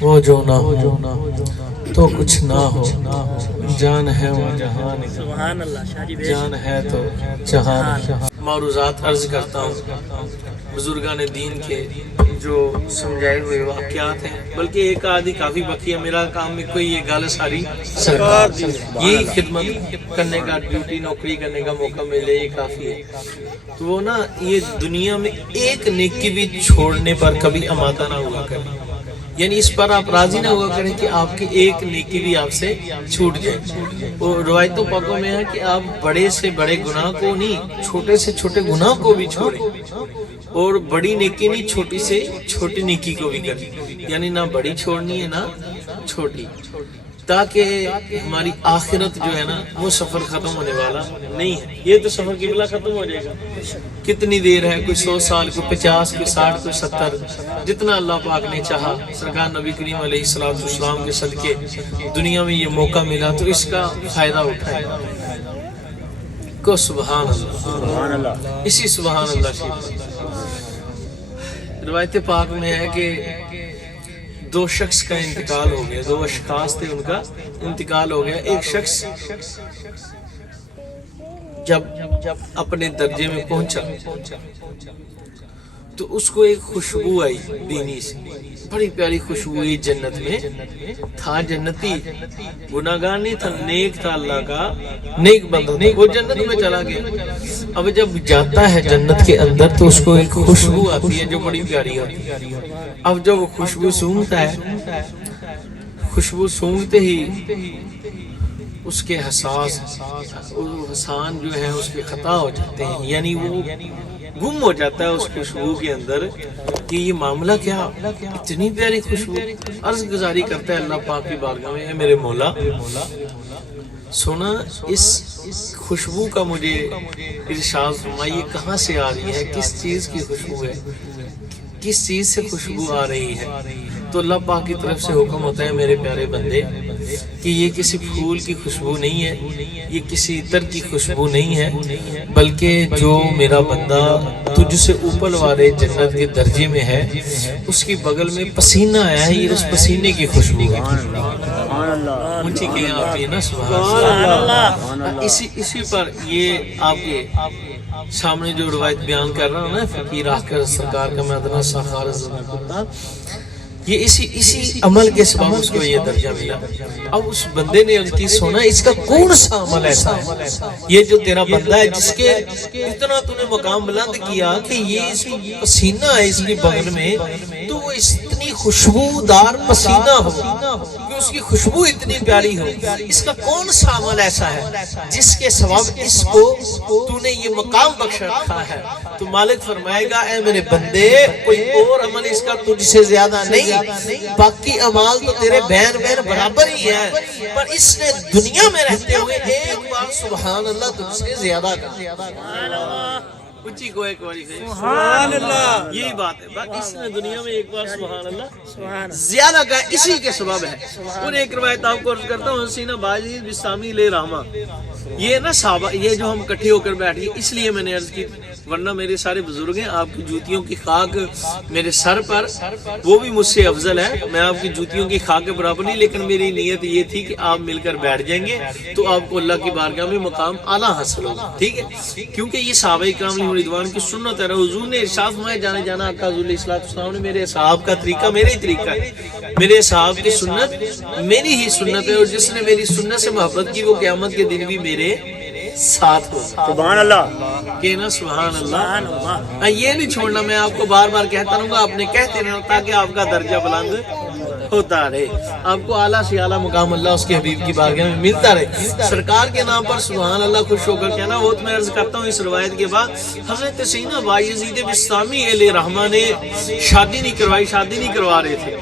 وہ جو نہ ہو تو کچھ نہ ہو، جان ہے وہ جہان کا، جان ہے تو جہان۔ معروضات عرض کرتا ہوں، بزرگان دین کے جو سمجھائے ہوئے واقعات ہیں، بلکہ ایک آدھی کافی بقی ہے، میرا کام میں کوئی یہ گال ساری سرکار یہی خدمت کرنے کا، ڈیوٹی نوکری کرنے کا موقع ملے، یہ کافی ہے۔ تو وہ نا یہ دنیا میں ایک نیکی بھی چھوڑنے پر کبھی آمادہ نہ ہوا کریں، یعنی اس پر آپ راضی نہ ہوا کریں کہ آپ کی ایک نیکی بھی آپ سے چھوٹ جائے۔ وہ روایتوں پاکوں میں ہے کہ آپ بڑے سے بڑے گناہ کو نہیں، چھوٹے سے چھوٹے گناہ کو بھی چھوڑیں، اور بڑی نیکی نہیں، چھوٹی سے چھوٹی نیکی کو بھی کریں، یعنی نہ بڑی چھوڑنی ہے نہ چھوٹی، تاکہ ہماری آخرت جو ہے نا وہ سفر ختم ہونے والا نہیں ہے۔ یہ تو سفر قبلہ ختم ہو جائے گا، کتنی دیر ہے، کوئی 100 سال، کوئی 50، کوئی 60، کوئی 70، جتنا اللہ پاک نے چاہا۔ سرکار نبی کریم علیہ السلام کے صدقے دنیا میں یہ موقع ملا تو اس کا فائدہ اٹھائے کو۔ سبحان اللہ، اسی سبحان اللہ شریف روایت پاک میں ہے کہ دو شخص کا انتقال ہو گیا، دو اشخاص تھے، ان کا انتقال ہو گیا۔ ایک شخص جب اپنے درجے میں پہنچا تو اس کو ایک خوشبو آئی دینی سے، بڑی پیاری خوشبو آئی، جنت میں تھا، جنتی گناہگار نہیں تھا، نیک تھا، اللہ کا نیک بندہ تھا، وہ جنت میں چلا گیا۔ اب جب جاتا ہے جنت کے اندر تو اس کو ایک خوشبو آتی ہے جو بڑی پیاری ہوتی ہے۔ اب جب وہ خوشبو سونگتا ہے، خوشبو سونگتے ہی اس کے حسان جو ہے اس کے خطا ہو جاتے ہیں، یعنی وہ گم ہو جاتا ہے اس خوشبو کے اندر کہ یہ معاملہ کیا، اتنی پیاری خوشبو۔ عرض گزاری کرتا ہے اللہ پاک کی بارگاہ میں، اے میرے مولا، سونا اس خوشبو کا مجھے ارشاد فرمائیے کہاں سے آ رہی ہے، کس چیز کی خوشبو ہے، کس چیز سے خوشبو آ رہی ہے؟ تو اللہ پاک کی طرف سے حکم ہوتا ہے، میرے پیارے بندے، کہ یہ کسی پھول کی خوشبو نہیں ہے، یہ کسی عطر کی خوشبو نہیں ہے، بلکہ جو میرا بندہ تجھ سے اوپر والے جنت کے درجے میں ہے، اس کی بغل میں پسینہ آیا ہے، یہ اس پسینے کی خوشبو ہے۔ اونچی کہیں آپ یہ نا سبحان اللہ۔ اسی پر یہ آپ کے سامنے جو روایت بیان کر رہا ہوں نا، فقیر آخر سرکار کا مدنہ سخار زمان، یہ اسی عمل کے سبب اس کو یہ درجہ ملا۔ اب اس بندے نے عرض کی، سونا اس کا کون سا عمل ایسا ہے، یہ جو تیرا بندہ ہے جس کے اتنا تو نے مقام بلند کیا کہ یہ اس کو پسینہ ہے اس کی بغل میں، تو وہ اتنی خوشبودار پسینہ ہو کہ اس کی خوشبو اتنی پیاری ہو، اس کا کون سا عمل ایسا ہے جس کے سبب اس کو تو نے یہ مقام بخش رکھا ہے؟ تو مالک فرمائے گا، اے میرے بندے، کوئی اور عمل اس کا تجھ سے زیادہ نہیں، باقی اعمال تو تیرے بہن برابر ہی ہیں، پر اس نے دنیا میں رہتے ہوئے ایک بار سبحان اللہ تجھ سے زیادہ کہا۔ اچھی کو ایک باری سے سبحان اللہ، یہی بات ہے، باقی اس نے دنیا میں ایک بار سبحان اللہ زیادہ کہا، اسی کے سبب ہے۔ اور ایک روایت آپ کو عرض کرتا ہوں، حسینہ باجی بسامی لے رحمہ، یہ نا صحابہ، یہ جو ہم کٹھے ہو کر بیٹھے، اس لیے میں نے عرض کی، ورنہ میرے سارے بزرگ ہیں، آپ کی جوتیوں کی خاک میرے سر پر، وہ بھی مجھ سے افضل ہے، میں آپ کی جوتیوں کی خاک کے برابر نہیں، لیکن میری نیت یہ تھی کہ آپ مل کر بیٹھ جائیں گے تو آپ کو اللہ کی بارگاہ میں مقام اعلیٰ حاصل ہوگا، ٹھیک ہے؟ کیونکہ یہ صحابہ کرام رضوان کی سنت ہے، حضور نے ارشاد فرمایا، جانے جانا آقا حضور علیہ السلام نے، میرے صحاب کا طریقہ میرے ہی طریقہ ہے، میرے صحاب کی سنت میری ہی سنت ہے، اور جس نے میری سنت سے محبت کی وہ قیامت کے دن بھی میرے ساتھ ہو۔ سبحان اللہ، کہنا سبحان اللہ، یہ نہیں چھوڑنا، میں آپ کو بار بار کہتا رہوں گا، آپ نے کہتے رہنا تاکہ آپ کا درجہ بلند ہوتا رہے، آپ کو اعلیٰ سے اعلیٰ مقام اللہ اس کے حبیب کی بارگاہ میں ملتا رہے۔ سرکار کے نام پر سبحان اللہ خوش ہو کر کہنا، وہ تو میں عرض کرتا ہوں، اس روایت کے بعد حضرت سیدنا بایزید بسطامی علیہ رحمہ نے شادی نہیں کروا رہے تھے،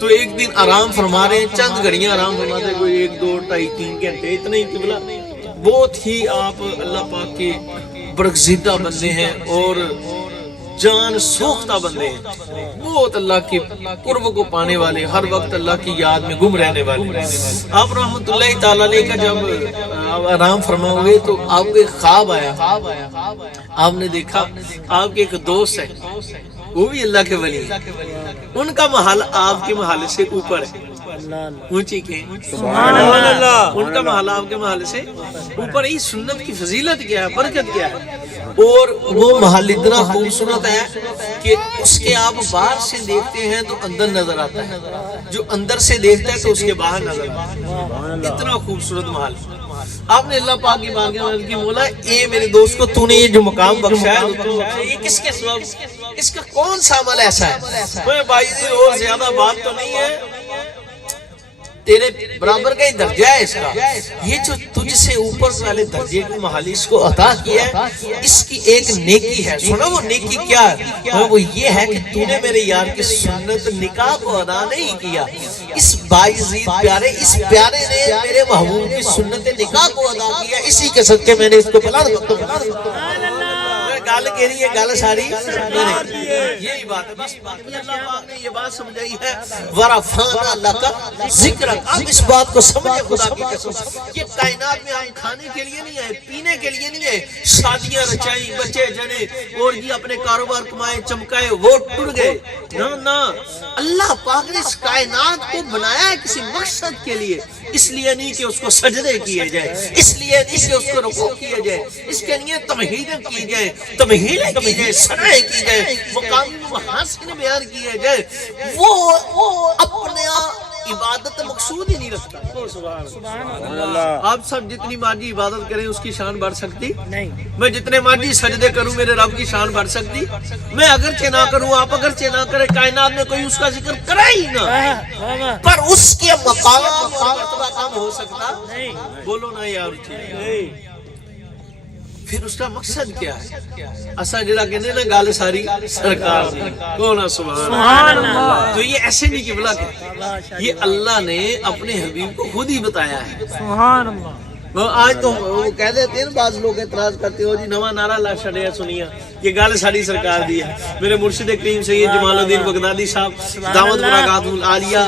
تو ایک دن آرام فرما رہے ہیں، چند گھڑیاں آرام فرماتے، کوئی 1، 2، 2.5، 3 گھنٹے، اتنے ہی قبلہ، بہت ہی آپ اللہ پاک کے برگزیدہ بندے ہیں اور جان سوختہ بندے ہیں، بہت اللہ کی قرب کو پانے والے، ہر وقت اللہ کی یاد میں گم رہنے والے۔ آپ رحمت اللہ تعالیٰ علیہ کا جب آرام فرما ہوئے تو آپ کو ایک خواب آیا، آپ نے دیکھا آپ کے ایک دوست ہے، وہ بھی اللہ کے ولی، ان کا محل آپ کے محل سے اوپر ہے. اونچی کہ سبحان اللہ. ان کا محل آپ کے محل سے اوپر. ہی سنت کی فضیلت کیا ہے, برکت کیا ہے. اور وہ محل اتنا خوبصورت ہے کہ اس کے آپ باہر سے دیکھتے ہیں تو اندر نظر آتا ہے, جو اندر سے دیکھتا ہے تو اس کے باہر نظر آتا ہے. اتنا خوبصورت محل. آپ نے اللہ پاک کی بارگاہ میں کی مولا اے میرے دوست کو تو نے یہ جو مقام بخشا ہے یہ کس کے سبب, اس کا کون سا عمل ایسا ہے؟ بھائی اور زیادہ بات تو نہیں ہے, تیرے برابر کا ہی درجہ ہے اس کا. یہ جو تجھ سے اوپر والے درجے کے محل اس کو عطا کیا ہے, اس کی ایک نیکی ہے. سنو وہ نیکی کیا ہے؟ وہ یہ ہے کہ تو نے میرے یار کی سنت نکاح کو ادا نہیں کیا. اس باعزید پیارے, اس پیارے نے میرے محبوب کی سنت نکاح کو ادا کیا. اسی کے صدقے میں نے اس کو بلند گال کہہ رہی ہے, گال ساری یہی بات ہے. بس باقی اللہ پاک نے یہ بات سمجھائی ہے ورفعنا لک ذکرک. آپ اس بات کو سمجھے خدا کی قسم, یہ کائنات میں ہم کھانے کے لیے نہیں ہے, پینے کے لیے نہیں ہے, شادیاں رچائیں, بچے جنے اور یہ اپنے کاروبار کمائے چمکائے وہ ٹر گئے. نہ, اللہ پاک نے اس کائنات کو بنایا ہے کسی مقصد کے لیے. اس لیے نہیں کہ اس کو سجدے کیے جائے, اس لیے نہیں کہ اس کو رکوع کیے جائے, اس کے لیے تمہیدیں کی جائے, تمہیدیں کی جائے, سنائیں کی جائے, مقامی محاسن بیان کیے جائے. وہ اپنے عبادت مقصود ہی نہیں رکھتا. سبحان اللہ. آپ سب جتنی مرضی عبادت کریں اس کی شان بڑھ سکتی نہیں. میں جتنے مرضی سجدے کروں میرے رب کی شان بڑھ سکتی. میں اگرچہ نہ کروں, آپ اگرچہ نہ کریں, کائنات میں کوئی اس کا ذکر کرے ہی نہ, پر اس کے مقام مرتبہ کم ہو سکتا. بولو نا یار, پھر اس کا مقصد کیا ہے؟ اسا جڑا کہنے نا گل ساری سرکار دی کون. سبحان اللہ. تو یہ ایسے نہیں کہ بلا کہ یہ اللہ نے اپنے حبیب کو خود ہی بتایا ہے. سبحان اللہ. آج تو وہ کہہ دیتے ہیں بعض لوگ اعتراض کرتے ہو جی نواں نعرہ لا چھڑیا سنیا یہ گل ساری سرکار دی ہے. میرے مرشد کریم سید جمال الدین بغدادی صاحب دامت برکاتہ العالیہ,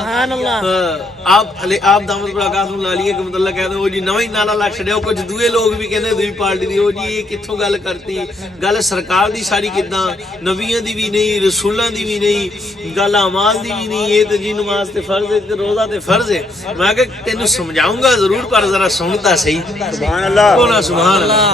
آپ دامت برکاتہ العالیہ کے متعلق کہتے ہیں وہ جی نواں نعرہ لا چھڑیا. کچھ دوے لوگ بھی کہندے دوئی پارٹی دی ہو جی یہ کتھوں گل کرتی, گل سرکار دی ساری کداں, نبیاں دی بھی نہیں, رسولاں دی بھی نہیں, گل اعمال دی بھی نہیں. یہ تے جی نماز تے فرض ہے, روزہ تے فرض ہے. میں کہ تینوں سمجھاؤں گا ضرور پر ذرا سنتا صحیح. سبحان اللہ. بولا سبحان اللہ.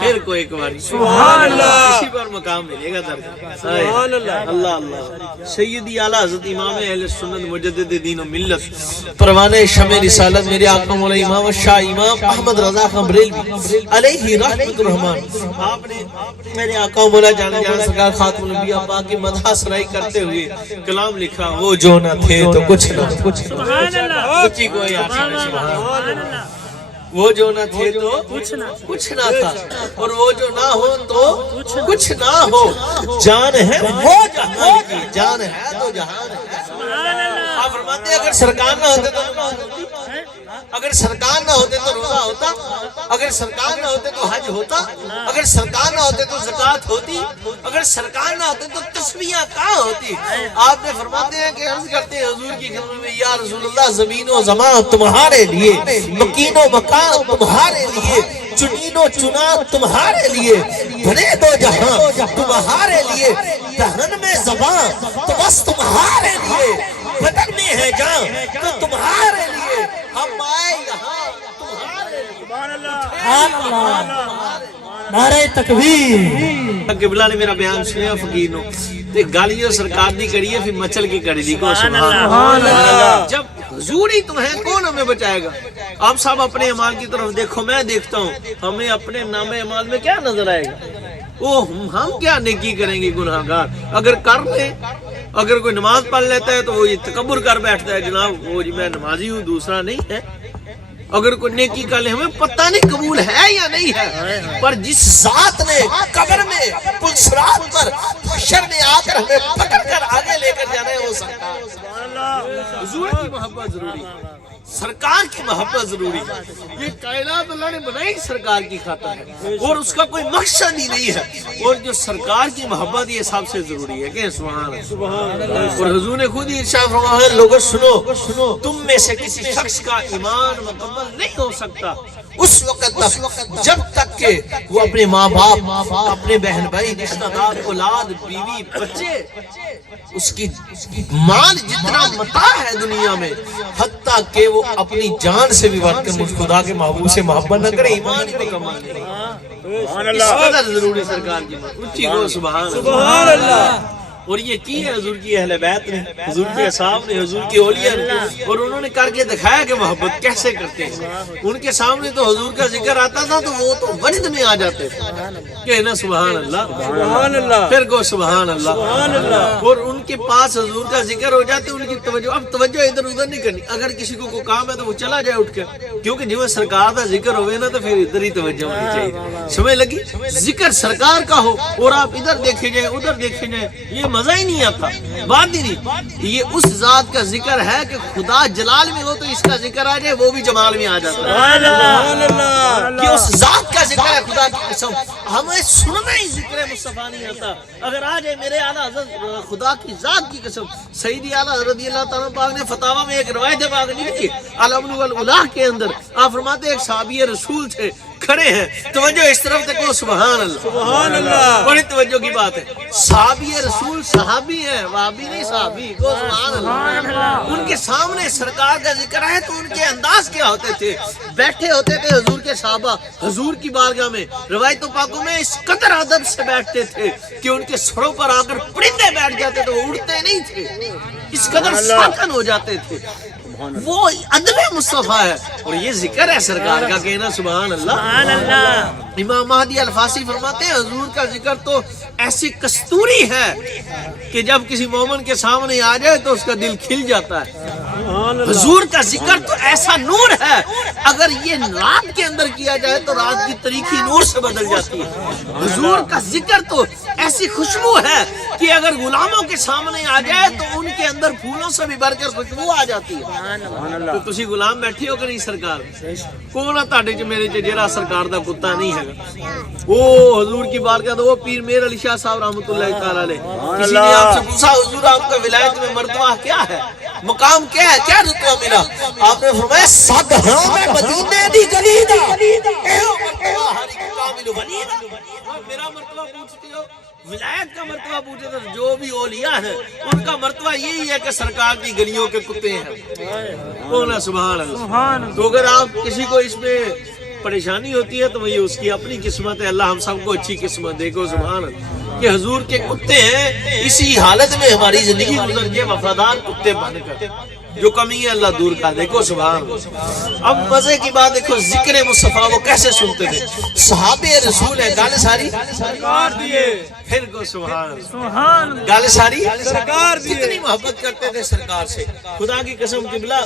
پھر کوئی ایک باری سبحان اللہ. اسی پر مقام ملے گا درجہ. سبحان اللہ. اللہ اللہ. سیدی اعلیٰ حضرت امام اہل سنت مجدد دین و ملت پروانہ شمع رسالت میرے آقا مولا امام شاہ امام احمد رضا خان بریلوی علیہ رحمت الرحمن, آپ نے میرے آقا مولا جان سرکار خاتم الانبیاء پاک کی مدح سرائی کرتے ہوئے کلام لکھا وہ جو نہ تھے تو کچھ نہ. سبحان اللہ. کچھ ہی کوئی آسان. سبحان اللہ. وہ جو نہ تھے تو کچھ نہ تھا, اور وہ جو نہ ہو تو کچھ نہ ہو. جان ہے وہ جہان کی, جان ہے تو جہان ہے. آپ فرماتے ہیں اگر سرکار نہ ہوتے تو اگر سرکار نہ ہوتے تو روزہ ہوتا, اگر سرکار نہ ہوتے تو حج ہوتا, اگر سرکار نہ ہوتے تو زکوٰۃ ہوتی, اگر سرکار نہ ہوتے تو تسبیحاں کہاں ہوتی. آپ نے فرماتے ہیں کہ عرض کرتے ہیں حضور کی خدمت میں یا رسول اللہ زمین و زمان تمہارے لیے, مکین و مکان تمہارے لیے, چنین و چنا تمہارے لیے, بھرے دو جہاں تمہارے لیے, دہن میں زبان تو بس تمہارے لیے, بدن میں ہے جان تو تمہارے لیے, ہم آئے یہاں تمہارے لیے. سبحان اللہ. نعرہ تکبیر. قبلہ نے میرا بیان سنیا فقیر نو تے گالی جو سرکار دی کری ہے پھر مچل کی کری دی کو. سبحان اللہ. جب حضور ہی تم ہے کون ہمیں بچائے گا. آپ صاحب اپنے اعمال کی طرف دیکھو, میں دیکھتا ہوں, ہمیں اپنے نام اعمال میں کیا نظر آئے گا. وہ ہم کیا نیکی کریں گے گناہگار. اگر کر لیں, اگر کوئی نماز پڑھ لیتا ہے تو وہ یہ تکبر کر بیٹھتا ہے جناب وہ جی میں نمازی ہوں دوسرا نہیں ہے. اگر کوئی نیکی کر لے ہمیں پتہ نہیں قبول ہے یا نہیں ہے, پر جس ذات نے قبر میں پلسرات پر حشر میں آ کر ہمیں پکڑ کر آگے لے کر جانا ہے وہ سرکار. حضور کی محبت ضروری ہے, سرکار کی محبت ضروری ہے. یہ کائنات اللہ نے بنائی سرکار کی خاطر ہے اور اس کا کوئی مقصد ہی نہیں ہے, اور جو سرکار کی محبت یہ سب سے ضروری ہے. کہ سبحان اللہ. اور حضور نے خود ہی ارشاد فرمایا لوگوں سنو, تم میں سے کسی شخص کا ایمان مکمل نہیں ہو سکتا اس وقت تک جب تک کہ وہ اپنے ماں باپ، اپنے بہن بھائی، رشتہ دار، اولاد، بیوی، بچے، اس کی مال جتنا متاع ہے دنیا میں، حتیٰ کہ وہ اپنی جان سے بھی بڑھ کر مجھ خدا کے محبوب سے محبت نہ کرے، ایمان ہی مکمل نہیں۔ اس قدر ضروری سرکار کی اونچی گو سبحان سبحان اللہ۔ اور یہ کی ہے حضور کی اہل بیت نے، حضور کے اصحاب نے، حضور کے اولیاء نے، اور انہوں نے کر کے دکھایا کہ محبت کیسے کرتے ہیں۔ ان کے سامنے تو حضور کا ذکر آتا تھا تو وہ تو وجد میں آ جاتے تھے، کہنا سبحان اللہ، سبحان اللہ، پھر گو سبحان اللہ، سبحان اللہ۔ اور ان کے پاس حضور کا ذکر ہو جاتے، ان کی توجہ، اب توجہ ادھر ادھر نہیں کرنی، اگر کسی کو کوئی کام ہے تو وہ چلا جائے اٹھ کر، کیونکہ جو سرکار کا ذکر ہوئے نا تو پھر ادھر ہی توجہ ہونی چاہیے۔ سمجھ لگی؟ ذکر سرکار کا ہو اور آپ ادھر دیکھے جائیں ادھر دیکھے جائیں، یہ مزہ ہی نہیں آتا، بات ہی نہیں۔ یہ اس ذات کا ذکر ہے کہ خدا جلال میں ہو تو اس کا ذکر آ جائے، وہ بھی جمال میں آ جاتا ہے۔ سبحان اللہ۔ یہ اس ذات کا ذکر ہے، خدا کی قسم ہمیں سننا ہی ذکر مصطفیٰ نہیں آتا۔ اگر آ جائے میرے اعلیٰ حضرت خدا کی ذات کی قسم، سیدی اعلیٰ حضرت رضی اللہ تعالیٰ پاک نے فتاویٰ میں ایک روایت پاک لکھی، الامن والالہ کے اندر آپ فرماتے ایک صحابی رسول تھے، کھڑے ہیں، توجہ اس طرف دیکھو، سبحان اللہ، سبحان اللہ۔ بڑی توجہ کی بات ہے۔ صحابی رسول صحابی ہے، وہابی نہیں صحابی، کو سبحان اللہ۔ ان کے سامنے سرکار کا ذکر ہے تو ان کے انداز کیا ہوتے تھے؟ بیٹھے ہوتے تھے حضور کے صحابہ حضور کی بارگاہ میں، روایتوں پاکوں میں اس قدر ادب سے بیٹھتے تھے کہ ان کے سروں پر آ کر پرندے بیٹھ جاتے تو وہ اڑتے نہیں تھے، اس قدر ساکن ہو جاتے تھے۔ وہ ادب مصطفیٰ ہے اور یہ ذکر ہے سرکار کا، کہنا سبحان اللہ۔ امام مہدی الفاسی فرماتے ہیں حضور کا ذکر تو ایسی کستوری ہے کہ جب کسی مومن کے سامنے آ جائے تو اس کا دل کھل جاتا ہے۔ حضور کا ذکر تو ایسا نور ہے، اگر یہ رات کے اندر کیا جائے تو رات کی تاریکی نور سے بدل جاتی ہے۔ حضور کا ذکر تو ایسی خوشبو ہے کہ اگر غلاموں کے سامنے آ جائے تو ان کے اندر پھولوں سے بھی بڑھ کر خوشبو آ جاتی ہے۔ تو تسی غلام بیٹھے ہو کہ نہیں سرکار؟ کون ہے تاڑے چ میرے چ جیڑا سرکار دا کتا نہیں ہے؟ وہ حضور کی بارگاہ تو وہ پیر میر علی شاہ صاحب رحمۃ اللہ تعالی علیہ، کسی نے آپ سے پوچھا حضور آپ کا ولایت میں مرتبہ کیا ہے، مقام کیا ہے، کیا رتبہ ملا؟ آپ نے فرمایا سد ہاں میں مدینے دی گلی دا ایو مرتبہ ہر ایک کامل ولی دا۔ میرا مرتبہ پوچھتے ہو، ولایت کا مرتبہ پوچھتے تو جو بھی اولیاء ہیں ان کا مرتبہ یہی ہے کہ سرکار کی گلیوں کے کتے ہیں۔ کون سبحان اللہ۔ تو اگر آپ کسی کو اس میں پریشانی ہوتی ہے تو وہ یہ اس کی اپنی قسمت ہے، اللہ ہم سب کو اچھی قسمت دے گو، سبحان اللہ، کہ حضور کے کتے ہیں، اسی حالت میں ہماری زندگی گزر کے وفادار کتے بن کر، جو کمی ہے اللہ دور کر دے گو، سبحان اللہ۔ اب مزے کی بات دیکھو، ذکر مصطفیٰ وہ کیسے سنتے تھے؟ صحابہ رسول ہے، گال ساری سرکار دیے، پھر گو سبحان اللہ، گال ساری سرکار دیے۔ کتنی محبت کرتے تھے سرکار سے، خدا کی قسم قبلہ۔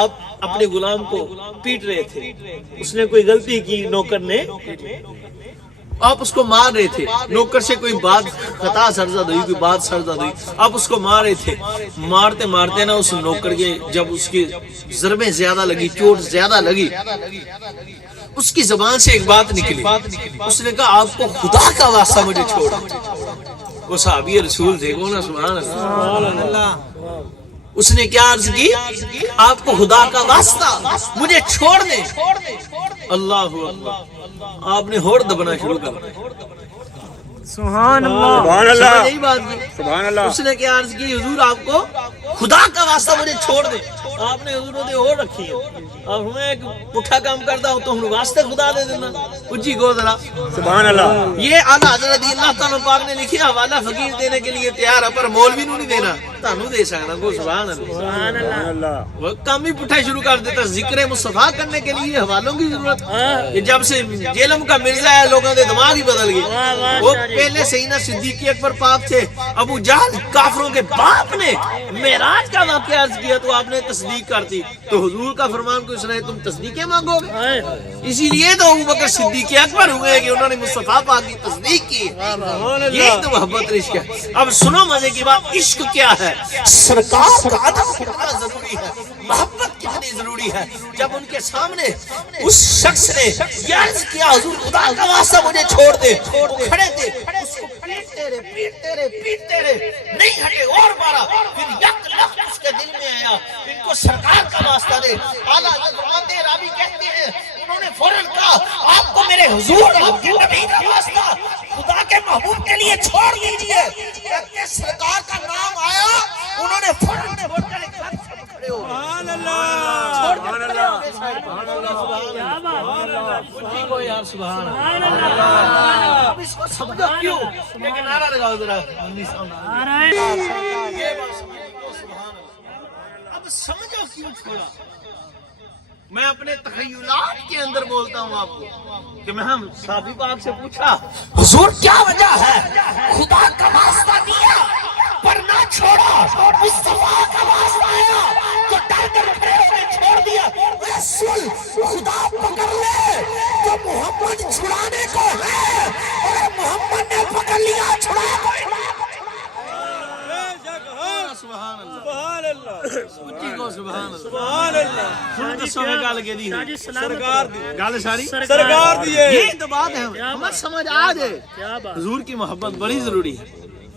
آپ اپنے غلام کو پیٹ رہے تھے، اس نے کوئی غلطی کی، نوکر نے، آپ اس کو مار رہے تھے، نوکر سے کوئی بات خطا سرزد ہوئی، کوئی بات سرزد ہوئی، آپ اس کو مار رہے تھے، مارتے مارتے نا اس نوکر کے جب اس کی ضربیں زیادہ لگی، چوٹ زیادہ لگی، اس کی زبان سے ایک بات نکلی، اس نے کہا آپ کو خدا کا واسطہ مجھے چھوڑ۔ وہ صحابی رسول تھے، کون سبحان اللہ۔ اس نے کیا عرض کی؟ آپ کو خدا کا واسطہ مجھے چھوڑ دیں۔ اللہ اکبر، آپ نے ہوڑ دبنا شروع کر دیا۔ سبحان اللہ، یہی بات کی، سبحان اللہ۔ اس نے کیا عرض کی؟ حضور آپ کو خدا کا واسطہ مجھے چھوڑ دیں۔ آپ نے حضور نے ہوڑ رکھی ہے، اب ہمیں ایک پٹھا کام کرتا ہوں تو ہم واسطے خدا دے دینا، اچھی گو ذرا، سبحان اللہ۔ یہ اعلیٰ حضرت رضی اللہ تعالیٰ پاک نے لکھی حوالہ فقیر دینے کے لیے تیار ہے پر مولوی نو نہیں دینا، تانوں دے سکنا کو، سبحان اللہ۔ وہ کام ہی پٹھا شروع کر دیتا، ذکر مصطفیٰ کرنے کے لیے حوالوں کی ضرورت۔ یہ جب سے جیلم کا مرزا ہے لوگوں کے دماغ ہی بدل گئے۔ وہ پہلے سیدنا صدیق اکبر پاک تھے، ابو جہل کافروں کے باپ نے معراج کا واقعہ عرض کیا تو آپ نے تصدیق کرتی، تو حضور کا فرمان کو سنا ہے تم تصدیقیں مانگو گے، اسی لیے تو ابو بکر صدیق اکبر ہوئے کہ انہوں نے مصطفیٰ پاک کی تصدیق کی۔ یہ تو محبت عشق ہے۔ اب سنو مزے کی بات، عشق کیا ہے، سرکار کا ادب کتنا ضروری ہے، محبت کتنی ضروری ہے۔ جب ان کے سامنے اس شخص نے یہ عرض کیا حضور خدا کا واسطہ مجھے چھوڑ دے، وہ کھڑے تھے، اس کو پیٹتے رہے نہیں ہٹے، اور مارا، پھر یک لخت اس کے دل میں آیا ان کو سرکار کا واسطہ دے۔ اعلیٰ حضرت راوی کہتے ہیں میرے حضور آپ کے نبی کا واسطہ خدا کے محبوب کے لیے چھوڑ دیجئے. کہتے سرکار کا نام آیا, انہوں نے فوراً چھوڑ کر ایک ہاتھ سے کھڑے ہو گئے. سبحان اللہ چھوڑ کر کھڑے ہو گئے. اٹھی کو یار سبحان اللہ. اب اس کو سمجھو کیوں لیکن نعرہ لگاؤ ذرا یہ بات سمجھو سبحان اللہ. اب سمجھو کیوں چھوڑا. میں اپنے تخیلات کے اندر بولتا ہوں آپ کو کہ میں ہم صحابی پاک سے پوچھا حضور کیا وجہ ہے خدا کا واسطہ دیا پر نہ چھوڑا, مصطفیٰ کا واسطہ آیا تو ڈر کر کھڑے ہوئے چھوڑ دیا. رسول خدا پکڑ لے تو محمد چھڑانے کو ہے, اور محمد نے پکڑ لیا چھڑایا کوئی. سبحان اللہ سبحان اللہ سچی کو سبحان اللہ سبحان اللہ سن دسو میں گل کے دی سرکار دی گل ساری سرکار دیے یہ تو بات ہے ہمیں سمجھ آ جائے. حضور کی محبت بڑی ضروری ہے,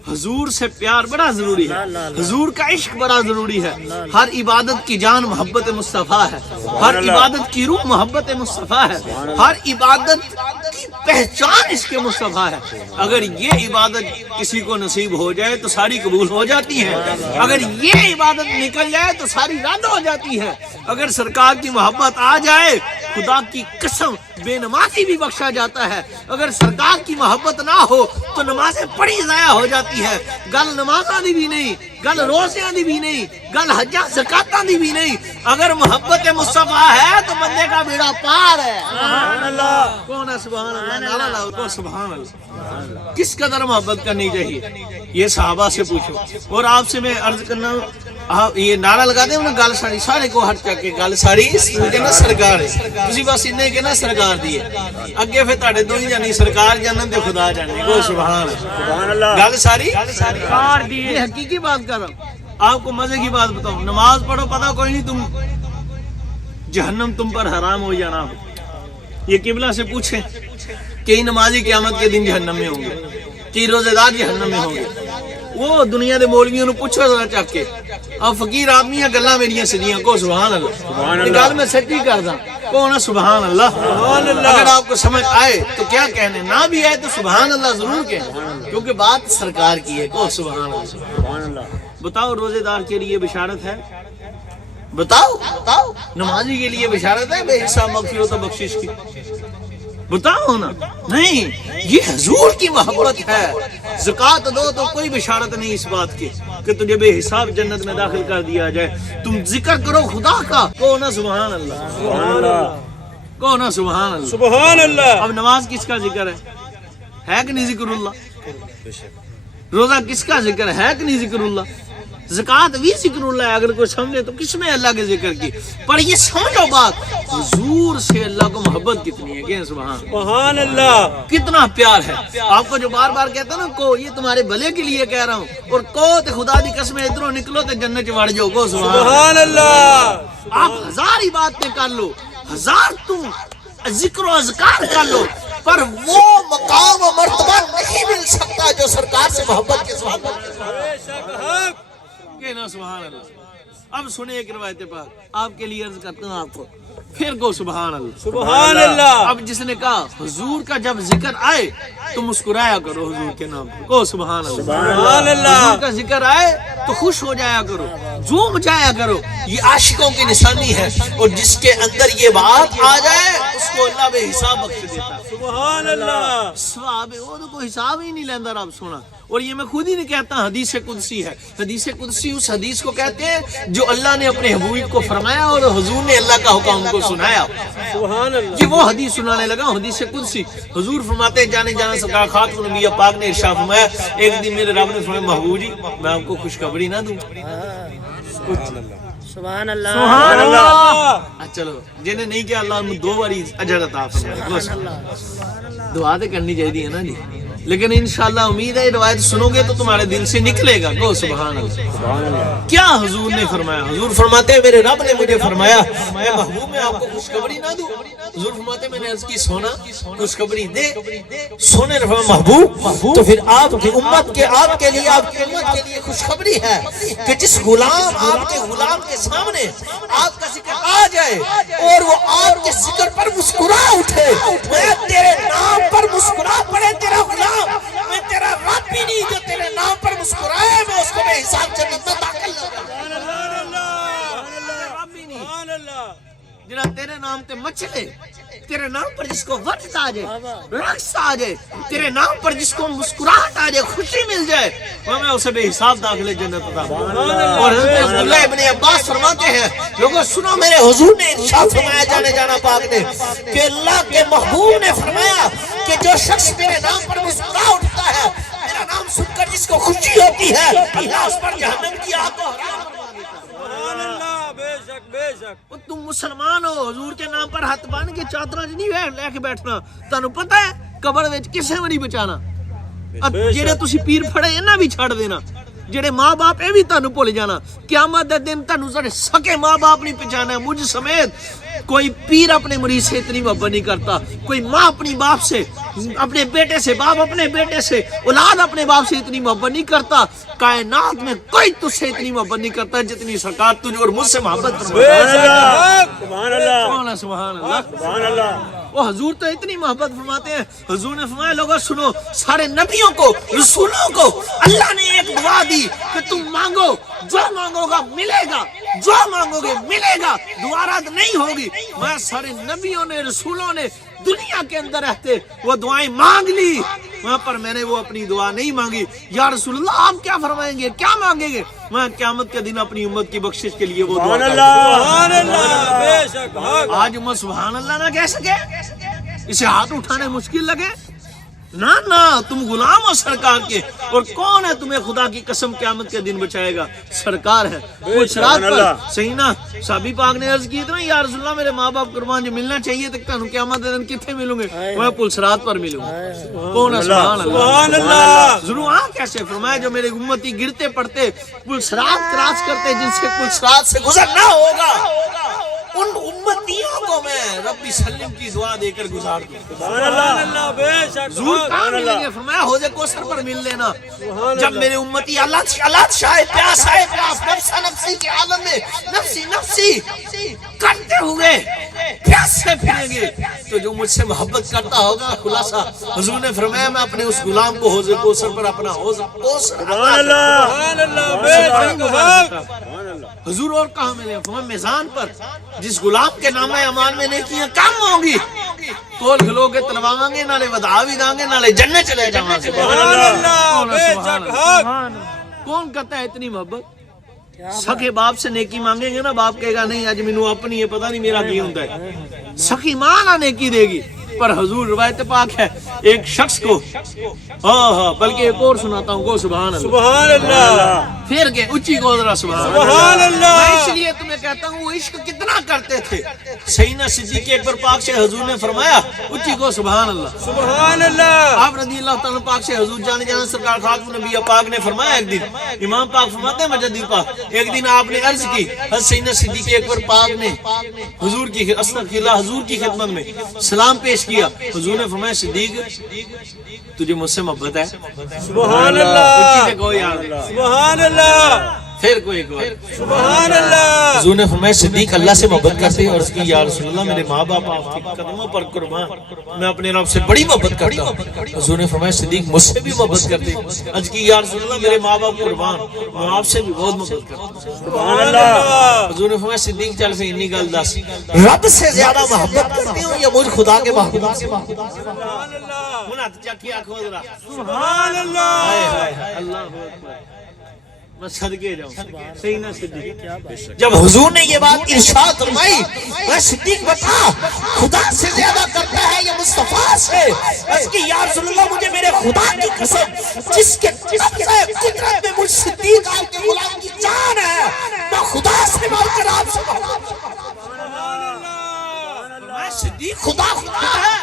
حضور سے پیار بڑا ضروری ہے, حضور کا عشق بڑا ضروری ہے. ہر عبادت کی جان محبت مصطفیٰ ہے, ہر عبادت کی روح محبت مصطفیٰ ہے, ہر عبادت کی پہچان اس کے مصطفیٰ ہے. اگر یہ عبادت کسی کو نصیب ہو جائے تو ساری قبول ہو جاتی ہے, اگر یہ عبادت نکل جائے تو ساری رد ہو جاتی ہے. اگر سرکار کی محبت آ جائے خدا کی قسم بے نمازی بھی بخشا جاتا ہے. اگر سرکار کی محبت نہ ہو تو نمازیں پڑھی ضائع ہو جاتی ہے. گل نمازاں دی بھی نہیں, گل روزیاں دی بھی نہیں, گل حجاں زکاتاں دی بھی نہیں. اگر محبت مصطفیٰ ہے تو بندے کا بیڑا پار ہے. سبحان اللہ کون ہے سبحان اللہ, نعرہ لاؤ تو سبحان اللہ. کس قدر محبت کرنی چاہیے یہ صحابہ سے پوچھو. اور آپ سے میں عرض کرنا آپ یہ نعرہ لگا دیں انہیں گل ساری سارے کو ہٹ چک کے گل ساری کہنا سرکار ہے. تسی بس انہیں کہنا سرکار دی ہے, اگے پھر تہاڈے دو ہی جانی سرکار جانن تے خدا جانے. کو سبحان اللہ سبحان اللہ گل ساری سرکار دی ہے. حقیقی بات کر رہا ہوں, آپ کو مزے کی بات بتاؤں. نماز پڑھو پتہ کوئی نہیں تم جہنم تم پر حرام ہو یا نہ ہو. یہ قبلہ سے پوچھیں کئی نمازی قیامت کے دن جہنم میں ہوں گے, کئی روزے دار جہنم میں ہوں گے. وہ دنیا دے مولویوں نوں پوچھو ذرا چک کے, اب فقیر آدمی ہیں گلاں میریاں سدیاں. کو سبحان اللہ. یہ گل میں سچی کردا کون ہے سبحان اللہ. سبحان اللہ. اگر آپ کو سمجھ آئے تو کیا کہنے, نہ بھی آئے تو سبحان اللہ ضرور کہنے, کیونکہ بات سرکار کی ہے. کو سبحان اللہ. سبحان اللہ. بتاؤ روزے دار کے لیے بشارت ہے, بتاؤ بتاؤ نمازی کے لیے بشارت ہے بے حساب مغفرت و بخشش کی, بتاؤ نا. نہیں, یہ حضور کی محبت ہے. زکات دو تو کوئی بشارت نہیں اس بات کی کہ تجھے بے حساب جنت میں داخل کر دیا جائے. تم ذکر کرو خدا کا, کو نا سبحان اللہ سبحان اللہ کو نا سبحان اللہ. سبحان اللہ. اب نماز کس کا ذکر ہے کہ نہیں ذکر اللہ. روزہ کس کا ذکر ہے کہ نہیں ذکر اللہ. زکات بھی ذکر اللہ ہے. اگر کوئی سمجھے تو کس میں اللہ کے ذکر کی. پر یہ سمجھو بات, حضور سے اللہ کو محبت کتنی ہے. کہ سبحان اللہ کتنا پیار ہے. آپ کو جو بار بار کہتا نا کو یہ تمہارے بھلے کے لیے کہہ رہا ہوں, اور کو تے خدا دی قسم ادھروں نکلو تے جنت وڑ جاؤ. کو سبحان اللہ. آپ ہزار ہی باتیں کر لو, ہزار تم ذکر و اذکار کر لو, پر وہ مقام و مرتبہ نہیں مل سکتا جو سرکار سے محبت کے ساتھ. کہنا سبحان اللہ. اب سنیں ایک روایت پاک آپ کے لیے عرض کرتا ہوں آپ کو, پھر کو سبحان اللہ سبحان اللہ. اب جس نے کہا حضور کا جب ذکر آئے تو مسکرایا کرو حضور کے نام پر. کو سبحان اللہ. سبحان اللہ. حضور کا ذکر آئے تو خوش ہو جایا کرو, جھوم جایا کرو. یہ عاشقوں کی نشانی ہے, اور جس کے اندر یہ بات آ جائے اس کو اللہ بے حساب بخش دیتا ہے. سبحان اللہ. ثواب ہے وہ تو کوئی حساب ہی نہیں لیندہ. آپ سنا, اور یہ میں خود ہی نہیں کہتا, حدیث قدسی ہے. حدیث قدسی اس حدیث کو کہتے ہیں جو اللہ نے اپنے حبیب کو فرمایا اور حضور نے اللہ کا حکم کو سنایا. سبحان اللہ. یہ وہ حدیث سنانے لگا, حدیث قدسی. حضور فرماتے ہیں جانے جانا سرکار خاتم الانبیاء پاک نے ارشاد فرمایا, ایک دن میرے رب نے فرمایا محبوب جی میں آپ کو خوشخبری نہ دوں. سبحان اللہ. سبحان اللہ. چلو جنہیں نہیں کیا اللہ نے دو باری اجر عطا فرمائے. دعا تو کرنی چاہیے نا جی. لیکن انشاءاللہ امید ہے روایت سنو گے تو تمہارے دل سے نکلے گا. گو سبحان اللہ. کیا حضور نے فرمایا؟ حضور فرماتے ہیں میرے رب نے مجھے فرمایا اے محبوب میں آپ کو خوشخبری نہ دوں؟ حضور فرماتے ہیں میں نے عرض کی سونا خوشخبری دے. سونے نے فرمایا محبوب تو پھر آپ کی امت کے آپ کے لیے آپ کی امت کے لیے خوشخبری ہے کہ جس غلام آپ کے غلام کے سامنے آپ کا ذکر آ جائے اور وہ آپ کے ذکر پر مسکرا اٹھے, میں تیرے نام پر مسکرا پڑے تیرا غلام, میں تیرا رب بھی نہیں جو تیرے نام پر مسکرائے میں اس کو بے حساب جنت میں داخل نہ کروں. جنہاں تیرے نام تے مچلے, تیرے نام پر جس کو وقت آ جائے, رقص آ جائے, تیرے نام پر جس کو مسکراہٹ آ جائے, خوشی مل جائے, میں اسے بے حساب داخلے جنت عطا. اور حضرت عبداللہ ابن عباس فرماتے ہیں لوگوں سنو میرے حضور نے ارشاد فرمایا جانے جانا پاک نے کہ اللہ کے محبوب نے فرمایا کہ جو شخص میرے نام پر مسکرا اٹھتا ہے, میرا نام سن کر جس کو خوشی ہوتی ہے, اللہ اس پر جہنم کی آگ کو حرام تم مسلمان ہو. حضور کے نام پر ہاتھ باندھ کے چادراں نہیں لے کے بیٹھنا. تانوں پتہ ہے قبر وچ کسے بھی نہیں بچانا. جڑے تسی پیر پھڑے انہاں بھی چھڑ دینا, جڑے ماں باپ اے بھی تانوں بھول جانا. قیامت دے دن تانوں سارے سکے ماں باپ نہیں پہچانا. مجھ سمیت کوئی پیر اپنے مریض سے اتنی محبت نہیں کرتا, کوئی ماں اپنی باپ سے, اپنے بیٹے سے, باپ اپنے بیٹے سے, اولاد اپنے باپ سے اتنی محبت نہیں کرتا. کائنات میں کوئی تجھ سے اتنی محبت نہیں کرتا جتنی سرکار تجھ اور مجھ سے محبت کرتا ہے. سبحان اللہ, سبحان اللہ, سبحان اللہ. وہ حضور تو اتنی محبت فرماتے ہیں. حضور نے فرمایا لوگوں سنو, سارے نبیوں کو رسولوں کو اللہ نے ایک دعا دی کہ تم مانگو, جو مانگو گا ملے گا, جو مانگو گے ملے گا, دعا رد نہیں ہوگی. میں سارے نبیوں نے رسولوں نے دنیا کے اندر رہتے وہ دعائیں مانگ لی, وہاں پر میں نے وہ اپنی دعا نہیں مانگی. یا رسول اللہ آپ کیا فرمائیں گے, کیا مانگیں گے؟ میں قیامت کے دن اپنی امت کی بخشش کے لیے وہ دعا سبحان اللہ, بے شک. آج امت سبحان اللہ نہ کہہ سکے, اسے ہاتھ اٹھانے مشکل لگے. نہ نہ, تم غلام ہو سرکار کے, اور کون ہے تمہیں خدا کی قسم قیامت کے دن بچائے گا؟ سرکار ہے. کچھ رات پر صحیح نا صحابی پاک نے عرض کی تھی نا یا رسول اللہ میرے ماں باپ قربان جو ملنا چاہیے تو تمہیں قیامت کے دن کتنے ملوں گے؟ میں پلسرات پر ملوں. کون ہے؟ سبحان اللہ. ضرور ہاں کیسے فرمایا جو میرے امتی گرتے پڑتے پلسرات کراس کرتے جن سے پلسرات سے گزرنا ہوگا, ان امتیوں کو میں ربی سلم کی دعا دے کر گزار دوں. سبحان اللہ, بے شک. ضرور کہاں ملیں گے؟ فرمایا حوض کوثر پر مل لینا. جب میرے امتی اللہ شاید پیاس آئے, پیاس نفسا نفسی کے عالم میں نفسی نفسی کرتے ہوئے پیاس سے پھریں گے, تو جو مجھ سے محبت کرتا ہوگا خلاصہ حضور نے فرمایا میں اپنے اس غلام کو حوض کوثر پر اپنا حوض کوثر. سبحان اللہ, بے شک. حضور اور کہاں ملے؟ فرمایا میزان پر جس غلام کے نام امان میں نیکیاں کم ہوں گی, کول کھلو کے تلواواں گے, نالے ودا بھی داں گے, نالے جنت چلے جاواں گے. سبحان اللہ, بے شک. کون کرتا ہے اتنی محبت؟ سکے باپ سے نیکی مانگیں گے نا, باپ کہے گا نہیں اج مینوں اپنی ہے پتہ نہیں میرا کی ہوندا ہے. سکی ماں نہ نیکی دے گی. پر حضور روایت پاک ہے ایک شخص کو, ہاں بلکہ ایک اور سناتا ہوں, کو سبحان اللہ. سبحان اللہ, پھر کے اونچی کو ذرا سبحان اللہ. میں اس لیے تمہیں کہتا ہوں وہ عشق کتنا کرتے تھے. سیدنا صدیق اکبر پاک سے حضور نے فرمایا اونچی کو سبحان اللہ. سبحان اللہ. آپ رضی اللہ تعالیٰ پاک سے حضور جانے جانا سرکار خاتم الانبیاء پاک نے فرمایا ایک دن, امام پاک فرماتے ہیں مجدد پاک, ایک دن آپ نے عرض کی حضرت سیدنا صدیق اکبر پاک نے حضور کی استغفر اللہ حضور کی خدمت میں سلام پیش کیا. حضور نے فرمایا صدیق تجھے مجھ سے محبت ہے؟ سبحان اللہ, سبحان اللہ. پھر کوئی سبحان اللہ. حضور نے فرمایا صدیق اللہ سے محبت کرتے اور اس کی یا رسول اللہ میرے ماں باپ آپ کے قدموں پر قربان, میں اپنے رب سے بڑی محبت کرتا ہوں. حضور نے فرمایا صدیق مجھ سے بھی محبت کرتے, عرض کی یا رسول اللہ میرے ماں باپ قربان, میں آپ سے بھی بہت محبت کرتا ہوں. سبحان اللہ. حضور نے فرمایا صدیق چل پھر انی گل دس, رب سے زیادہ محبت کرتے ہو یا مجھ خدا کے محبوب سے؟ سبحان اللہ, منہ چکی آنکھوں ذرا. سبحان اللہ. اللہ اکبر, میں صدقے جاؤں سیدنا صدیق. جب حضور نے یہ بات ارشاد فرمائی, میں صدیق بتا خدا سے زیادہ کرتا ہے یا مصطفیٰ سے؟ اس کی یا رسول اللہ مجھے میرے خدا کی قسم جس کے قدرت میں مجھ صدیق آپ کے غلام کی جان ہے, میں خدا سے بڑھ کر آپ سے محبت کرتا ہوں. میں صدیق خدا ہے,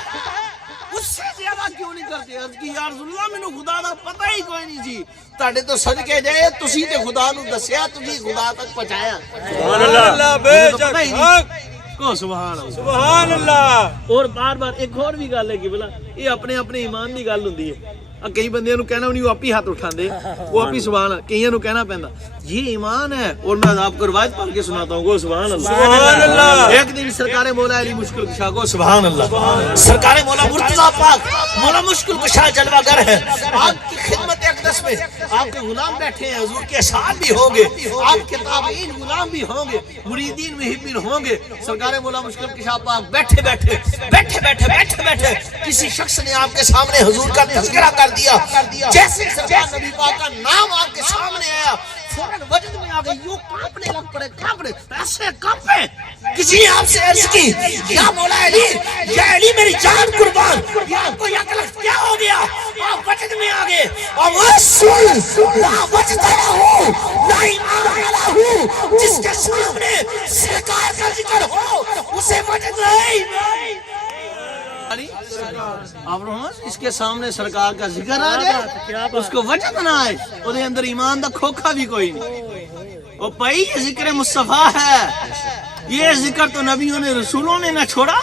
اس سے زیادہ کیوں نہیں کرتے؟ عرض کی یا رسول اللہ مینوں خدا دا پتہ ہی کوئی نہیں سی، تہاڈے تو صدقے جائے تسی تے خدا نو دسیا، تسی خدا تک پہنچایا۔ سبحان اللہ بے شک حق کو سبحان اللہ سبحان اللہ۔ اور بار بار ایک اور بھی گل ہے کہ بلا یہ اپنے اپنے ایمان دی گل ہوندی ہے۔ کئی بندے نو کہنا نہیں، وہ آپ ہی ہاتھ اٹھاندے، وہ آپ ہی سبحان اللہ، کئیاں نو کہنا پیندا یہ ایمان ہے۔ اور میں آپ کو روایت پڑھ کے سناتا ہوں، گو سبحان اللہ سبحان اللہ۔ ایک دن سرکار مولا علی مشکل کشا، گو سبحان اللہ، سرکار مولا مرتضی پاک مولا مشکل کشا جلوہ گر ہے، آپ کی خدمت اقدس میں آپ کے غلام بیٹھے ہیں، حضور کے اصحاب بھی ہوں گے، آپ کے تابعین غلام بھی ہوں گے، مریدین محبین ہوں گے۔ سرکار مولا مشکل کشا پاک بیٹھے بیٹھے بیٹھے بیٹھے بیٹھے بیٹھے کسی شخص نے آپ کے سامنے حضور کا تذکرہ کر دیا، جیسے سرکار نبی پاک کا نام آپ کے سامنے آیا فوراً وجد میں آ گئی، یوں کانپنے لگ پڑے، کانپنے ایسے کانپے۔ کسی نے آپ سے عرض کی یا مولا علی، یا علی میری جان قربان، یا آپ کو یا کیا ہو گیا؟ آپ وجد میں آ گئے، اور رسول لا وجد لہو لا ایمان لہو، جس کے سامنے سرکار کا ذکر ہو اسے وجد نہیں۔ آپ اس کے سامنے سرکار کا ذکر آ جائے، اس کو وجد نہ آئے، اس کے اندر ایمان دا کھوکھا بھی کوئی نہیں۔ وہ پائی یہ ذکر مصطفیٰ ہے، یہ ذکر تو نبیوں نے رسولوں نے نہ چھوڑا۔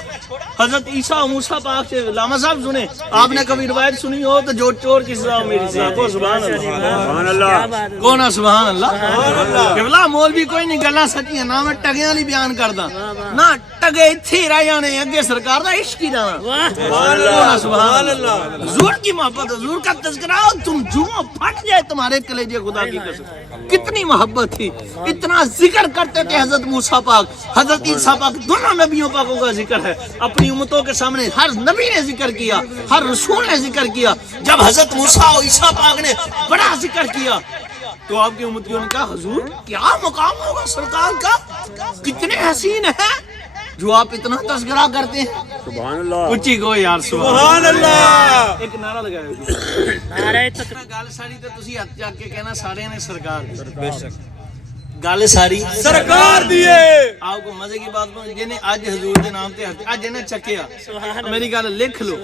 حضرت عیسیٰ و موسیٰ پاک سے علامہ صاحب سنے، آپ نے کبھی روایت سنی ہو تو جو چور کی سزا میری سزا، کو سبحان اللہ سبحان اللہ کونا سبحان اللہ۔ قبلہ مولوی کوئی نہیں گلاں سچیاں، نہ میں ٹگیاں لی بیان کردا، نہ ٹگے اتھے ہی رہ جانے، اگے سرکار دا عشق ہی جانا۔ کونا سبحان اللہ، حضور کی محبت، حضور کا تذکرہ، تم جمعہ پھٹ جائے تمہارے کلیجے، خدا کی قسم کتنی محبت تھی، اتنا ذکر کرتے تھے حضرت موسیٰ پاک، حضرت عیسیٰ پاک، دونوں نبیوں پاکوں کا ذکر ہے۔ اپنی امتوں کے سامنے ہر نبی نے ذکر کیا، ہر رسول نے ذکر کیا۔ جب حضرت موسیٰ اور عیسیٰ پاک نے بڑا ذکر کیا تو آپ کی امتیوں نے کہا حضور کیا مقام ہوگا سرکار کا، کتنے حسین ہیں جو آپ اتنا تذکرہ کرتے ہیں۔ سبحان اللہ اچھی کو یار سبحان اللہ۔ ایک نعرہ لگایا، نعرہ تکبیر۔ گل ساری تے تسی ہاتھ چک کے کہنا سارے نے سرکار دی، بے شک گل ساری سرکار دیے۔ آپ کو مزے کی بات بتاؤں، جنہیں آج حضور دے نام تے آج جنہیں چکیا، میری گل لکھ لو،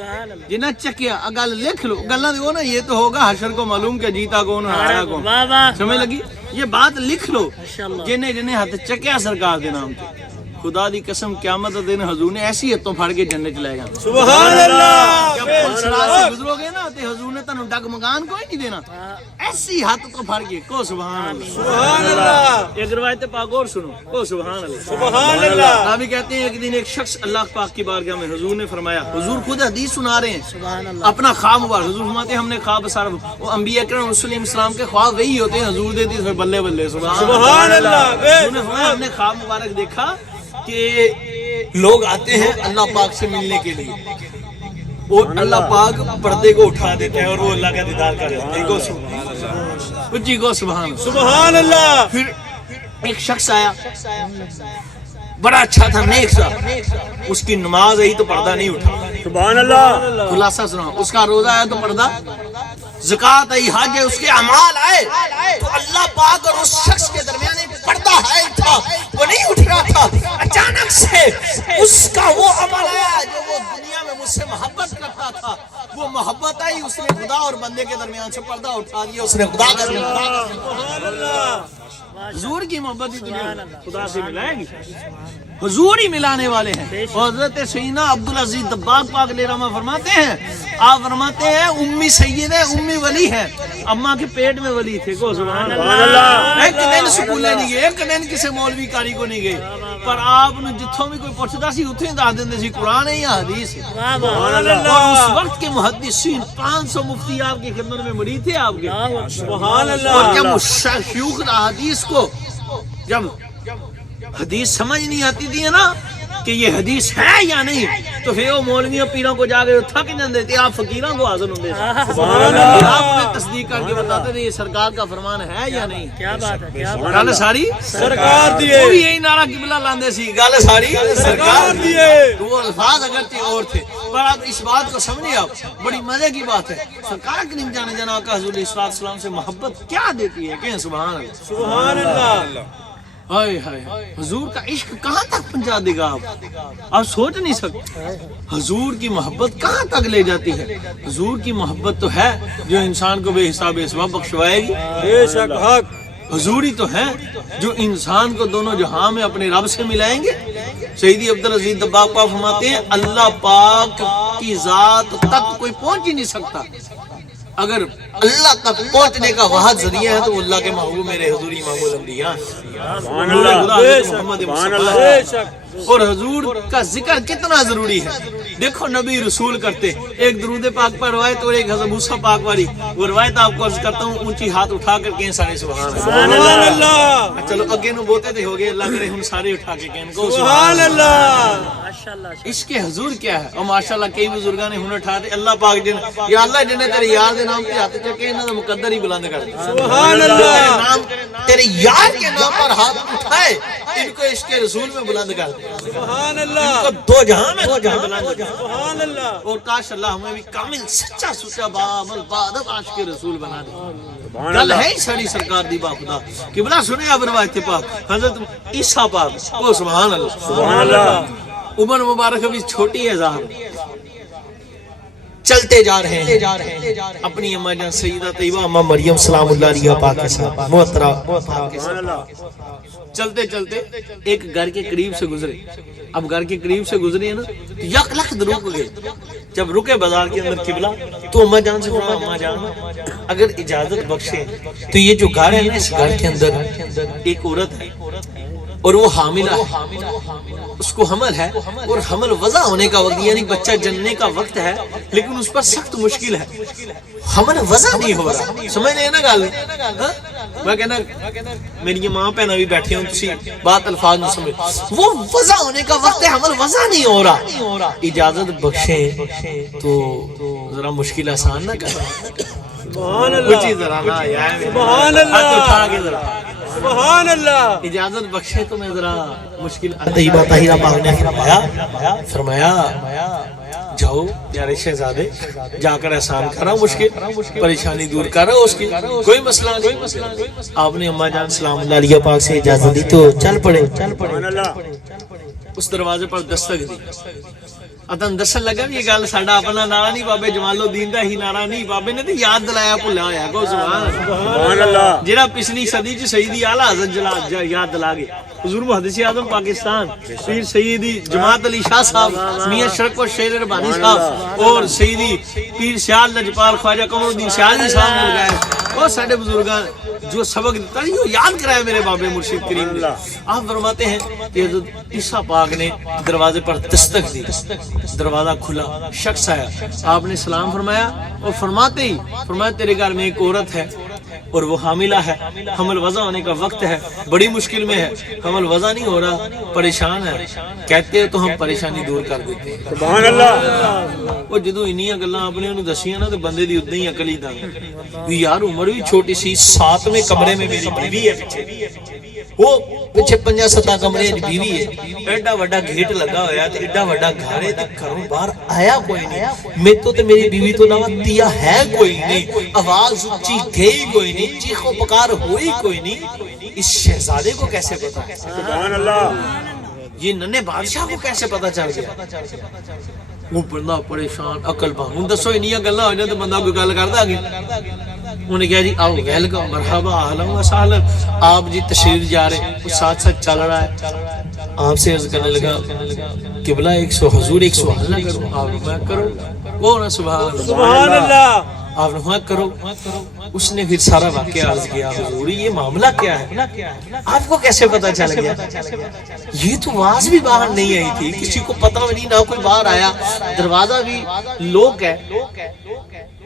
جنہیں چکیا گل لکھ لو، گلاں دی وہ نا یہ تو ہوگا حشر کو معلوم کہ جیتا کون ہارا کون، واہ واہ، سمجھ لگی؟ یہ بات لکھ لو، جنہیں ہاتھ چکیا سرکار دے نام تے، خدا دی قسم قیامت دن حضور نے ایسی ہتھوں پھڑ کے جنت لے گا۔ سبحان اللہ جب پلسرات سے گزرو گے نا تے حضور نے تانوں ڈگ مگان کوئی نہیں دینا، ایسی ہاتھ تو پھڑ کے کو سبحان اللہ سبحان اللہ ایک روایت پاک اور سنو، کو سبحان اللہ سبحان اللہ۔ راوی کہتے ہیں ایک دن ایک شخص اللہ پاک کی بارگاہ میں حضور نے فرمایا، حضور خود حدیث سنا رہے ہیں اپنا خواب مبارک، حضور فرماتے ہیں ہم نے خواب سارا، وہ انبیاء کرام رسول اللہ السلام کے خواب وہی ہوتے ہیں، حضور دیتی پھر بلے بلے سبحان اللہ۔ حضور نے فرمایا ہم نے خواب مبارک دیکھا کہ لوگ آتے ہیں اللہ پاک سے ملنے کے لیے، اور اللہ پاک پردے کو اٹھا دیتے ہیں اور وہ اللہ کا دیدار کر لیتے ہیں، جی کو سبحان اللہ سبحان اللہ۔ پھر ایک شخص آیا بڑا اچھا تھا، نیک سا، اس کی نماز آئی تو پردہ نہیں اٹھا، سبحان اللہ۔ خلاصہ سنا، اس کا روزہ آیا تو پردہ، زکات آئی، حج ہے، اس کے اعمال آئے تو اللہ پاک اور اس شخص کے درمیان ایک پردہ ہے تھا، وہ نہیں اٹھ رہا تھا۔ اچانک سے اس کا وہ عمل آیا جو وہ دنیا میں مجھ سے محبت کرتا تھا، وہ محبت آئی، اس نے خدا اور بندے کے درمیان سے پردہ اٹھا دیا، اس نے خدا کا سبحان اللہ حضور کی محبت ہی دنیا خدا سے ملائے گی، حضور ہی ملانے والے ہیں۔ حضرت سیدنا عبدالعزیز دباغ پاک علیہ رحمہ فرماتے ہیں، آپ فرماتے ہیں امی سید ہے، امی ولی ہے، اماں کے پیٹ میں ولی تھے، کو سبحان اللہ۔ ایک دن سکولے نہیں گئے، ایک دن کسی مولوی کاری کو نہیں گئے، پر آپ نے جتھوں بھی کوئی پوچھتا سی اتھے ہی دس دیندے سی قرآن ہے یا حدیث ہے۔ اور اس وقت کے محدثین 500 مفتی آپ کی خدمت میں مرید تھے آپ کے، سبحان اللہ۔ اور جب شیوخ حدیث کو جب حدیث سمجھ نہیں آتی تھی نا کہ یہ حدیث ہے یا نہیں، تو پھر وہ مولویوں پیروں کو جا کے تھک جاندے تھے، آپ فقیروں کو حاضر ہوندے تھے، آپ نے تصدیق کر کے بتاتے تھے یہ سرکار کا فرمان ہے یا نہیں۔ کیا بات ہے، کیا بات گل ساری سرکار دیے، وہ بھی یہی نعرہ قبلہ لاندے سی، گل ساری سرکار دیے۔ وہ الفاظ اگرچہ اور تھے پر آپ اس بات کو سمجھے، آپ بڑی مزے کی بات ہے، سرکار کریم جانے جناب کا حضور علیہ السلام سے محبت کیا دیتی ہے، کہیں سبحان اللہ سبحان اللہ۔ ہائے ہائے حضور کا عشق کہاں تک پہنچا دے گا آپ سوچ نہیں سکتے حضور کی محبت کہاں تک لے جاتی ہے حضور کی محبت تو ہے جو انسان کو بے حساب اسباب بخشوائے گی بے شک حق حضوری تو ہے جو انسان کو دونوں جہاں میں اپنے رب سے ملائیں گے سیدی عبدالعزیز دباغ پاک فرماتے ہیں اللہ پاک کی ذات تک کوئی پہنچ ہی نہیں سکتا اگر اللہ تک پہنچنے کا واحد ذریعہ ہے تو اللہ کے محبوب میرے حضور امام الانبیاء محمد مصطفیٰ اور حضور کا ذکر کتنا ضروری ہے دیکھو نبی رسول کرتے ایک درود پاک پر روایت اور ایک حضرت موسیٰ پاک والی وہ روایت آپ کو عرض کرتا ہوں اونچی ہاتھ اٹھا کر کہیں سارے سبحان اللہ چلو اگے نو بوتے تھے ہو گئے اللہ کرے ہم سارے اٹھا کے کہیں کو سبحان اللہ ماشاءاللہ اس کے حضور کیا ہے اور ماشاءاللہ کئی بزرگاں نے ہن اٹھا دے اللہ پاک جن یا اللہ جن تیرے یار دے نام تے ہاتھ چکے انہاں دا مقدر ہی بلند کر سبحان اللہ تیرے یار کے نام پر ہاتھ اٹھائے ان کو عشق رسول میں بلند کر دے سبحان ان اللہ کو دو جہاں میں بلند کر سبحان اللہ اور کاش اللہ ہمیں بھی کامل سچا سچا باعمل بادب عاشق رسول بنا دے گل ہے ہی ساری سرکار دی با خدا قبلہ سنے اب روایت پاک حضرت عیسیٰ پاک او سبحان اللہ سبحان اللہ عمر مبارک ابھی چھوٹی ہے ظاہر چلتے جا رہے ہیں اپنی اماں جان سیدہ طیبہ اماں مریم سلام اللہ علیہ پاک کے ساتھ محترم چلتے چلتے ایک گھر کے قریب سے گزرے اب گھر کے قریب سے گزرے ہیں نا تو یک لخت رک گئے جب رکے بازار کے اندر قبلہ تو اماں جان سے فرمایا اماں جان اگر اجازت بخشے تو یہ جو گھر ہے نا اس گھر کے اندر ایک عورت ہے اور وہ حاملہ ہے اس کو حمل ہے اور حمل وضع ہونے کا وقت یعنی بچہ جننے کا وقت ہے لیکن اس پر سخت مشکل ہے حمل وضع نہیں ہو رہا سمجھ نہیں ہے نا گل میں کہنا میری ماں پہنا بھی بیٹھے ہوں تسی بات الفاظ نہ سمجھ وہ وضع ہونے کا وقت ہے حمل وضع نہیں ہو رہا اجازت بخشیں تو ذرا مشکل آسان نہ کریں سبحان اللہ ذرا نا یار سبحان اللہ ہاتھ اٹھا کے ذرا سبحان اللہ اجازت بخشے تو میں ذرا مشکل طیبہ طاہرہ پاک نے فرمایا جاؤ پیارے شہزادے جا کر احسان کرا مشکل پریشانی دور کرا اس کی کوئی مسئلہ نہیں آپ نے اماں جان سلام اللہ علیہ پاک سے اجازت دی تو چل پڑے سبحان اللہ اس دروازے پر دستک دی اتن دسن لگا یہ گل ساڈا اپنا نعرہ نہیں بابے جمال الدین دا ہی نعرہ نہیں بابے نے تے یاد دلایا بھلا ہویا کو سبحان اللہ جڑا پچھلی صدی چ سیدی اعلی حضرت جلال یاد دلا گئے حضور محدث اعظم پاکستان پیر سیدی جماعت علی شاہ صاحب میاں شرک و شیر ربانی صاحب اور سیدی پیر سیال لجپال خواجہ قمر الدین سیالی صاحب نے لگائے اور ساڈے بزرگاں جو سبق دیتا ہے وہ یاد کرایا میرے بابے مرشد کریم نے آپ فرماتے ہیں کہ حضرت عیسیٰ پاک نے دروازے پر دستک دی دروازہ کھلا شخص آیا آپ نے سلام فرمایا اور فرماتے ہی فرمایا تیرے گھر میں ایک عورت ہے اور وہ حاملہ ہے حمل وضع ہونے کا وقت ہے بڑی مشکل میں ہے حمل وضع نہیں ہو رہا پریشان ہے کہتے ہیں تو ہم پریشانی دور کر دیتے ہیں سبحان اللہ وہ جدو انہیاں گلاں اپنے انہوں دسیاں نا تو بندے دی ادھا ہی عقل ہی دا یار عمر بھی چھوٹی سی 7ویں کمرے میں میری بیوی ہے پیچھے وہ پیچھے 50-70 کمرے بیوی ہے ایڈا وڈا گیٹ لگا ہویا تے ایڈا وڈا گھر ہے تے گھروں باہر آیا کوئی نہیں میں تو تے میری بیوی تو علاوہ دیا ہے کوئی نہیں آواز اونچی گئی کوئی نہیں چیخ و پکار ہوئی کوئی نہیں اس شہزادے کو کیسے پتا سبحان اللہ یہ ننے بادشاہ کو کیسے پتا چل گیا وہ بندہ پریشان عقل بہن دسو انہیاں گلاں ہوئی تو بندہ کوئی گل کردا اگے انہوں نے کہا جی آؤ ویلکم مرحبا اہلا و سہلا آپ جی تشریف جا رہے وہ ساتھ ساتھ چل رہا ہے آپ سے عرض کرنے لگا قبلہ 100 حضور 100 اللہ کرو آپ نے کرو وہ نا سبحان اللہ آپ نے کرو اس نے پھر سارا واقعہ عرض کیا حضور یہ معاملہ کیا ہے آپ کو کیسے پتا چل گیا یہ تو آواز بھی باہر نہیں آئی تھی کسی کو پتا بھی نہیں نہ کوئی باہر آیا دروازہ بھی لوک ہے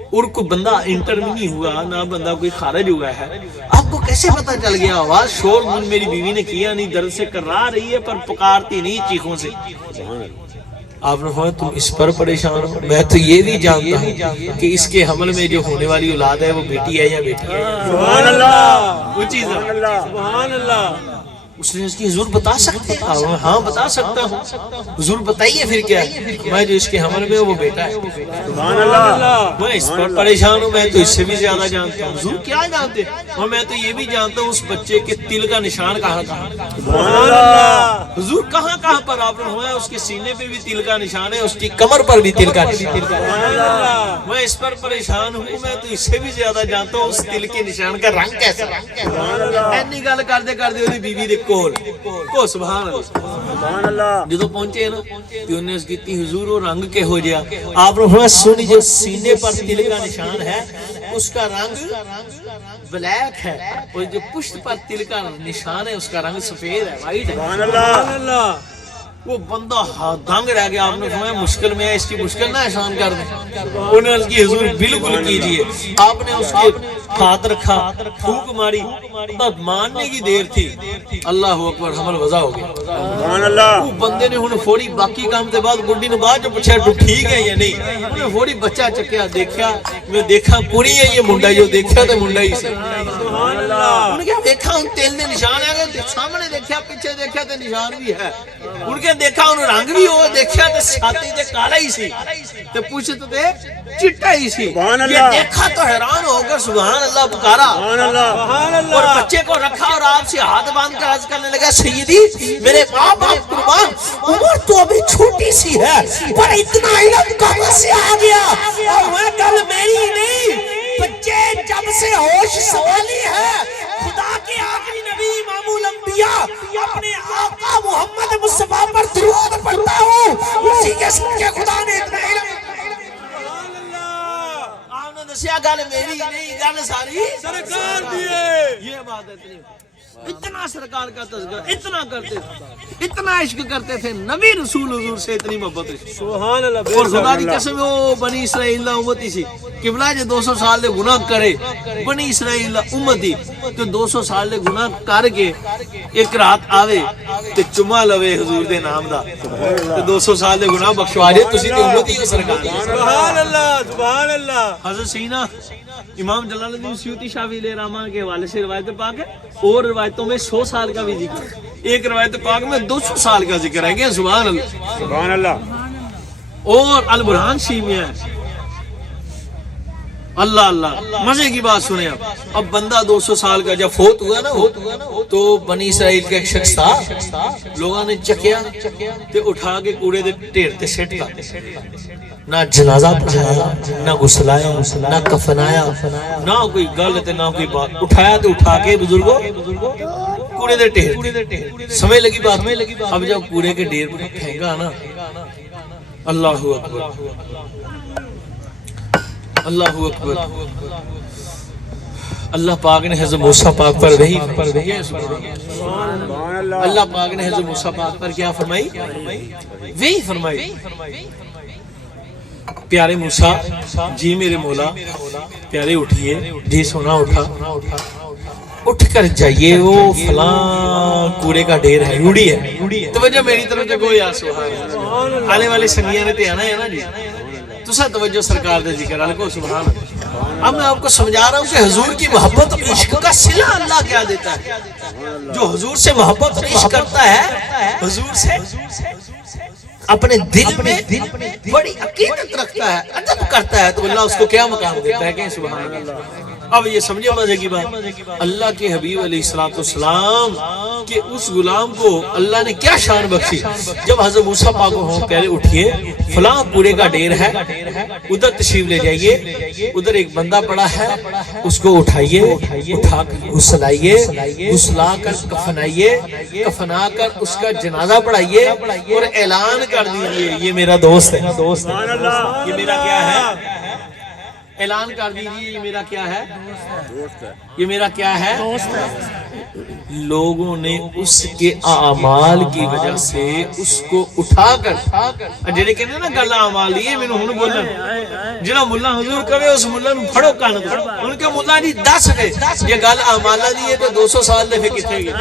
اور کوئی بندہ انٹر بھی نہیں ہوا نہ بندہ کوئی خارج ہوا ہے آپ کو کیسے پتا چل گیا آواز شور من میری بیوی نے کیا نہیں درد سے کرا رہی ہے پر پکارتی نہیں چیخوں سے آپ نے فرمایا تم اس پر پریشان ہو میں تو یہ بھی جانتا ہوں کہ اس کے حمل میں جو ہونے والی اولاد ہے وہ بیٹی ہے یا بیٹی ہے سبحان اللہ وہ چیز ہے سبحان اللہ اس نے اس کی حضور بتا سکتے ہیں؟ ہاں بتا سکتا ہوں۔ حضور بتائیے پھر کیا ہے؟ میں جو اس کے حمل میں وہ بیٹا ہے، سبحان اللہ، میں اس پر پریشان ہوں، میں تو اس سے بھی زیادہ جانتا ہوں۔ حضور کیا جانتے ہیں؟ اور میں تو یہ بھی جانتا ہوں اس بچے کے تل کا نشان کہاں کہاں، سبحان اللہ، حضور کہاں کہاں پر آپ نے ہوا ہے، اس کے سینے پہ بھی تل کا نشان ہے، اس کی کمر پر بھی تل کا نشان ہے۔ میں اس پر پریشان ہوں، میں تو اس سے بھی زیادہ جانتا ہوں اس تل کے نشان کا رنگ کیسا ہے۔ اینی گل کرتے کرتے وہ بیوی دے کول کو سبحان اللہ، سبحان اللہ، جدو پہنچے نا تو انہیں اس کی حضور وہ رنگ کے ہو جیا، آپ نے فرمایا سنی جو سینے پر تل کا نشان ہے اس کا رنگ بلیک ہے، اور جو پشت پر تل کا نشان ہے اس کا رنگ سفید ہے، وائٹ ہے۔ سبحان اللہ، وہ بندہ دنگ رہ گیا، آپ نے فرمایا مشکل میں ہے، اس کی مشکل نہ آسان کر دیں۔ انہوں نے اس کی حضور بالکل کیجئے، آپ نے اس کے ہاتھ رکھا، پھونک ماری، بس ماننے کی دیر تھی، اللہ اکبر، حمل وضع ہو گیا۔ سبحان اللہ، وہ بندے نے ہن فوری باقی کام کے بعد گڈی نے بعد جو پوچھا تو ٹھیک ہے یا نہیں، انہوں نے فوری بچہ چکیا، دیکھا میں دیکھا کڑی ہے یہ منڈا، جو دیکھا تو منڈا ہی سے، سبحان اللہ، انہوں نے کہا دیکھا ان تیل دے نشان ہے، سامنے دیکھا پیچھے دیکھا تو نشان بھی ہے، ان کے دیکھا ان رنگ بھی ہو، دیکھا تو چھاتی تے کالا ہی سی تے پوچھت تے چٹا ہی سی، سبحان اللہ، یہ دیکھا تو حیران ہو کر سبحان اللہ پکارا، سبحان اللہ، سبحان اور اللہ، بچے کو رکھا اور آپ سے ہاتھ باندھ کر عرض کرنے لگا سیدی میرے ماں باپ قربان، عمر تو ابھی چھوٹی سی ہے پر اتنا علم کہاں سے آ گیا، اور وہ گل میری نہیں، بچے جب سے ہوش سنبھالی ہے خدا کے آخری نبی امام الانبیاء اپنے آقا محمد مصطفیٰ پر درود پڑھتا ہوں، اسی کے سن کے خدا نے اتنا علم، آپ نے دسیا گل میری نہیں، گل ساری سرکار دیے، یہ بات اتنی، اتنا سرکار کا تذکرہ اتنا کرتے تھے، اتنا عشق کرتے تھے نبی رسول حضور سے، اتنی محبت تھی۔ سبحان اللہ، اور خدا کی قسم وہ بنی اسرائیل دا امتی سی، قبلہ جے 200 سال دے گناہ کرے بنی اسرائیل دا امتی تو 200 سال دے گناہ کر کے ایک رات آوے تے چما لوے حضور دے نام دا تے 200 سال دے گناہ بخشوا دے، تسی تے امتی ہو سرکار۔ سبحان اللہ، سبحان اللہ، حضرت سینا امام جلال الدین سیوطی شافعی علیہ رحمہ کے حوالے سے روایت پاک ہے، اور روایتوں میں 100 سال کا بھی ذکر ہے، ایک روایت پاک میں 200 سال کا ذکر ہے کہ سبحان اللہ، سبحان اللہ، اور البرہان شیعہ میں ہے۔ اللہ اللہ، مزے کی بات سنیں اب بندہ 200 سال کا جب فوت ہوا نا تو بنی اسرائیل کا ایک شخص تھا، لوگوں نے چکیا تے اٹھا کے کوڑے دے ڈھیر تے سٹ کا، نہ جنازہ پڑھایا، نہ غسلایا، نہ کفنایا، نہ کوئی گل تے نہ کوئی بات، اٹھایا تے اٹھا کے بزرگوں کوڑے دے ڈھیر، سمجھ لگی بات؟ اب جب کوڑے کے ڈھیر پر پھینکا نا، اللہ اکبر، اللہ اکبر، اللہ پاک نے حضرت موسیٰ پاک پر وحی سبحان اللہ، اللہ پاک نے حضرت موسیٰ پاک پر کیا فرمائی؟ وحی فرمائی، پیارے موسیٰ جی میرے مولا پیارے اٹھئے، جی سونا اٹھا، اٹھ کر جائیے، وہ فلاں کوڑے کا ڈھیر ہے، روڑی ہے، توجہ میری طرف جگو یا سبحان اللہ، آنے والے سنگیاں نے تے آنا ہے نا جی، تو سا توجہ سرکار دے ذکر اللہ سبحان اللہ۔ اب میں آپ کو سمجھا رہا ہوں کہ حضور کی محبت اور عشق کا صلہ اللہ کیا دیتا ہے، جو حضور سے محبت اور عشق کرتا ہے، حضور سے اپنے دل میں بڑی عقیدت رکھتا ہے، ادب کرتا ہے، تو اللہ اس کو کیا مقام دیتا ہے کہ سبحان اللہ۔ اب یہ سمجھے مزے کی بات، اللہ کے حبیب علیہ السلام کہ اس غلام کو اللہ نے کیا شان بخشی، جب حضرت موسیٰ پاک کو پہلے اٹھئے، فلاں کوڑے کا ڈھیر ہے، ادھر تشریف لے جائیے، ادھر ایک بندہ پڑا ہے، اس کو اٹھائیے، اٹھا کر غسلائیے، غسلا کر کفنائیے، کفنا کر اس کا جنازہ پڑھائیے، اور اعلان کر دیجئے یہ میرا دوست ہے، یہ میرا کیا ہے، اعلان کر دیجئے یہ میرا کیا ہے، یہ میرا کیا ہے، لوگوں نے اس کے اعمال کی وجہ سے اس کو اٹھا کر، جڑے کہتے ہیں نا گل اعمال یہ میں نے ہن بولن، جڑا ملا حضور کہے اس ملا نو پھڑو کان تے ان کے ملا جی دس گئے یہ گل اعمال دی ہے تے 200 سال دے پھر کتے گئے،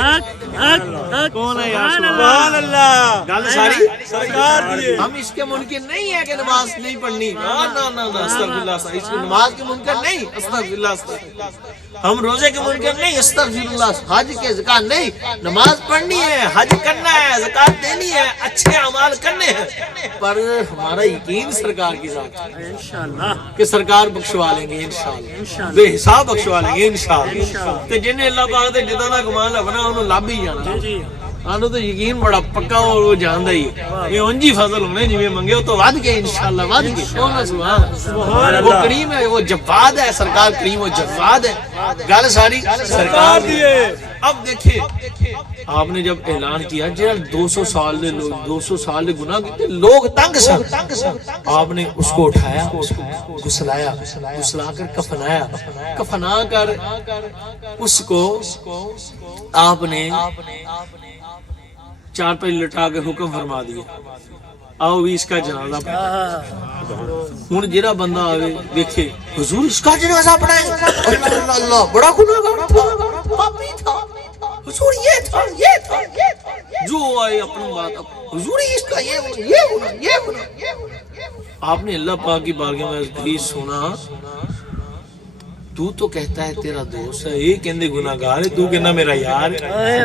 کون ہے یا سبحان اللہ، گل ساری سرکار دی، ہم اس کے منکر نہیں ہے کہ نماز نہیں پڑھنی، نہ نہ نہ استغفر اللہ، اس کی نماز کے منکر نہیں، استغفر اللہ، ہم روزے کے منکر نہیں، استغفر اللہ، حج کے زکات نہیں, نماز پڑھنی ہے, حج کرنا ہے, زکات دینی ہے, اچھے اعمال کرنے ہیں, پر ہمارا یقین سرکار کی ذات ہے انشاءاللہ کہ سرکار بخشوا لیں گے انشاءاللہ, بے حساب بخشوا لیں گے انشاءاللہ. تے جنہیں اللہ پاک دے جدا دا گمان لبنا انہوں لب ہی جانا. جی آنو تو یقین بڑا پکا اور وہ جاندا ہی یہ انجی فضل ہونے جی میں منگے ہو تو ود کے انشاءاللہ ود کے. سبحان وہ کریم ہے, وہ جواد ہے, سرکار کریم و جواد ہے. گل ساری سرکار دیے. اب دیکھیں آپ نے جب اعلان کیا جب 200 سال دے لوگ 200 سال دے گناہ کیتے, لوگ تنگ سن, آپ نے اس کو اٹھایا, اس کو گسلایا, گسلا کر کفنایا, کفنا کر اس کو آپ نے چار پہ لٹا کے حکم فرما دیا آؤ بھی اس کا جنازہ پڑھیں. ہن جڑا بندہ آوے دیکھے حضور اس کا جنازہ پڑھائیں, اللہ اللہ بڑا گناہگار تھا, پاپی تھا, حضور یہ تھا یہ تھا, جو آئے اپنی بات حضور اس کا یہ ہونا یہ ہونا یہ ہونا. آپ نے اللہ پاک کی بارگاہ میں عزیز سنا, تو کہتا ہے تیرا دوست ہے, یہ کہندے گناہگار ہے, تو کہنا میرا یار ہے.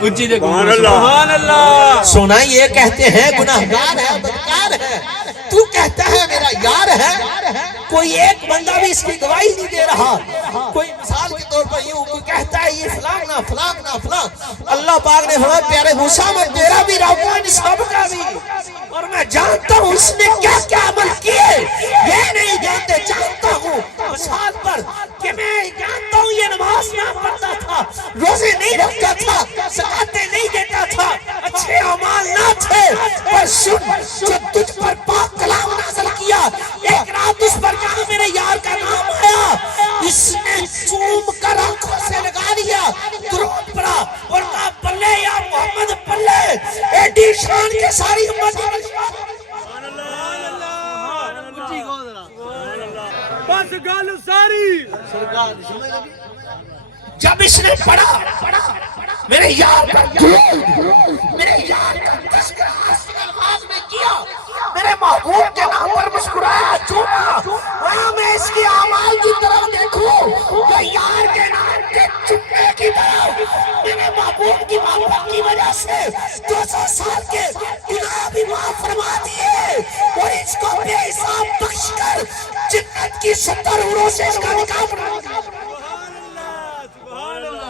اونچی دے سبحان اللہ. سونا یہ کہتے ہیں گناہگار ہے, بدکار ہے, تو کہتا ہے میرا یار ہے. کوئی ایک بندہ بھی اس کی گواہی نہیں دے رہا. کوئی مثال کے طور پر یہ کہتا ہے یہ فلاں نہ فلاں نہ فلاں. اللہ پاک نے فرمایا پیارے موسیٰ میں تیرا بھی رب ہوں, ان سب کا بھی, اور میں جانتا ہوں اس نے کیا کیا عمل کیے, یہ نہیں جانتے. جانتا ہوں مثال پر کہ میں جانتا ہوں یہ نماز نہ پڑھتا تھا, روزے نہیں رکھتا تھا, زکاتیں نہیں دیتا تھا, اچھے اعمال نہ تھے, پر سن جو تجھ پر پاک کلام نازل کیا, ایک رات اس پر جہاں میرے یار کا نام آیا, اس نے چوم کر آنکھوں سے لگا دیا, درود پڑھا اور کہا پلے یا محمد پلے, ایڈی شان کے ساری امت بس گل ساری. جب اس نے پڑھا میرے یار کا درود, میرے یار کا تذکرہ حسن الفاظ میں کیا, میرے محبوب کے نام پر مسکرایا, چوما, وہاں میں اس کی اعمال کی طرف دیکھوں تو یار کے نام کے چمنے کی طرف, میرے محبوب کی محبت کی وجہ سے 200 سال کے گناہ بھی معاف فرما دیے, اور اس کو بے حساب بخش کر جنت کی 70 عمروں سے اس کا نکاح پڑھا.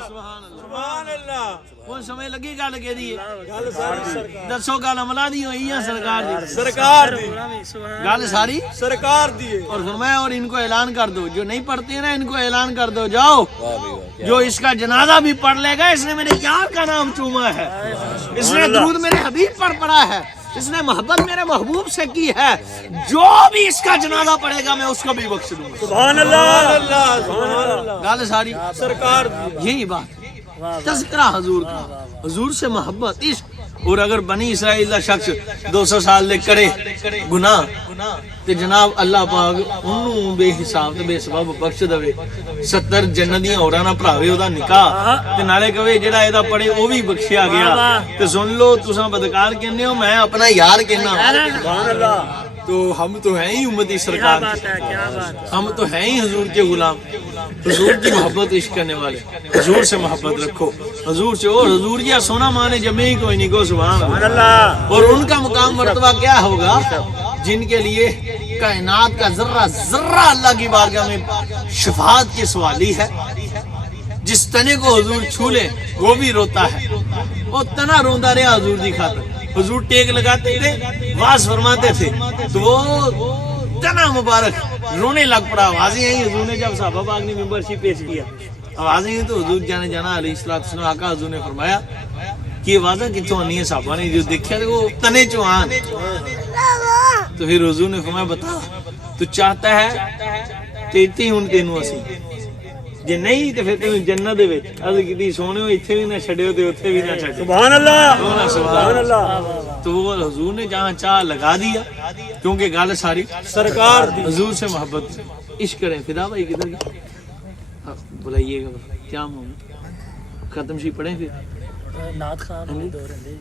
سبحان اللہ. وہ سمجھ لگی گل کے دی گل ساری سرکار. دسو گل عملہ دی ہوئی ہے سرکار دی, سرکار دی. گل ساری سرکار دیے. اور فرمایا اور ان کو اعلان کر دو, جو نہیں پڑھتے ہیں نا ان کو اعلان کر دو, جاؤ جو اس کا جنازہ بھی پڑھ لے گا, اس نے میرے یار کا نام چوما ہے, اس نے درود میرے حبیب پر پڑھا ہے, اس نے محبت میرے محبوب سے کی ہے, جو بھی اس کا جنازہ پڑھے گا میں اس کو بھی بخش دوں گا. سبحان اللہ. سبحان اللہ. گل ساری سرکار یہی بات, تذکرہ حضور کا, حضور سے محبت, عشق. اور اگر بنی اسرائیل کا شخص 200 سال لے کرے گناہ تے جناب اللہ پاک انہوں بے حساب تے بے سبب بخش دے, 70 جنتیاں ہوراں نہ بھراوے اودا نکاح, تے نالے کہے جڑا ایدا پڑھے او بھی بخشیا گیا. تے سن لو تساں بدکار کہنے ہو, میں اپنا یار کہنا. سبحان اللہ. تو ہم تو ہیں ہی امتی سرکار کی, ہم تو ہیں ہی حضور کے غلام, حضور کی محبت عشق کرنے والے. حضور سے محبت رکھو, حضور سے, اور حضور یا سونا مانے جمع ہی کوئی نہیں, کو سبحان اللہ. اور ان کا مقام مرتبہ کیا ہوگا جن کے لیے کائنات کا ذرہ ذرہ اللہ کی بارگاہ میں شفاعت کی سوالی ہے. جس تنے کو حضور چھو لے وہ بھی روتا ہے, وہ تنا روندا رہا حضور دی خاطر. حضور ٹیک لگاتے تھے, واز فرماتے تھے, تو وہ تنا مبارک رونے لگ پڑا. آوازیں آئی حضور نے جب صحابہ پاک نے ممبرشی پیش کیا, آوازیں آئی تو حضور جانے جانا علیہ السلام آقا حضور نے فرمایا کہ یہ آوازیں کتوں آنی ہے. صحابہ نے جو دیکھا تو وہ تنے چوان, تو پھر حضور نے فرمایا بتا تو چاہتا ہے تیتی ہن تینوں اسی, جے نہیں تے پھر تینوں جنت دے وچ عرض کیتی سونےو ایتھے بھی نہ چھڈیو تے اوتھے بھی نہ چھڈیو. سبحان اللہ. سبحان اللہ. تو وہ حضور نے جہاں چاہ لگا دیا, کیونکہ گل ساری سرکار دی. حضور سے محبت عشق کریں. فدا بھائی کدھر گئے بلائیے گا, کیا ختم شی پڑھیں پھر نعت خان دو رہندے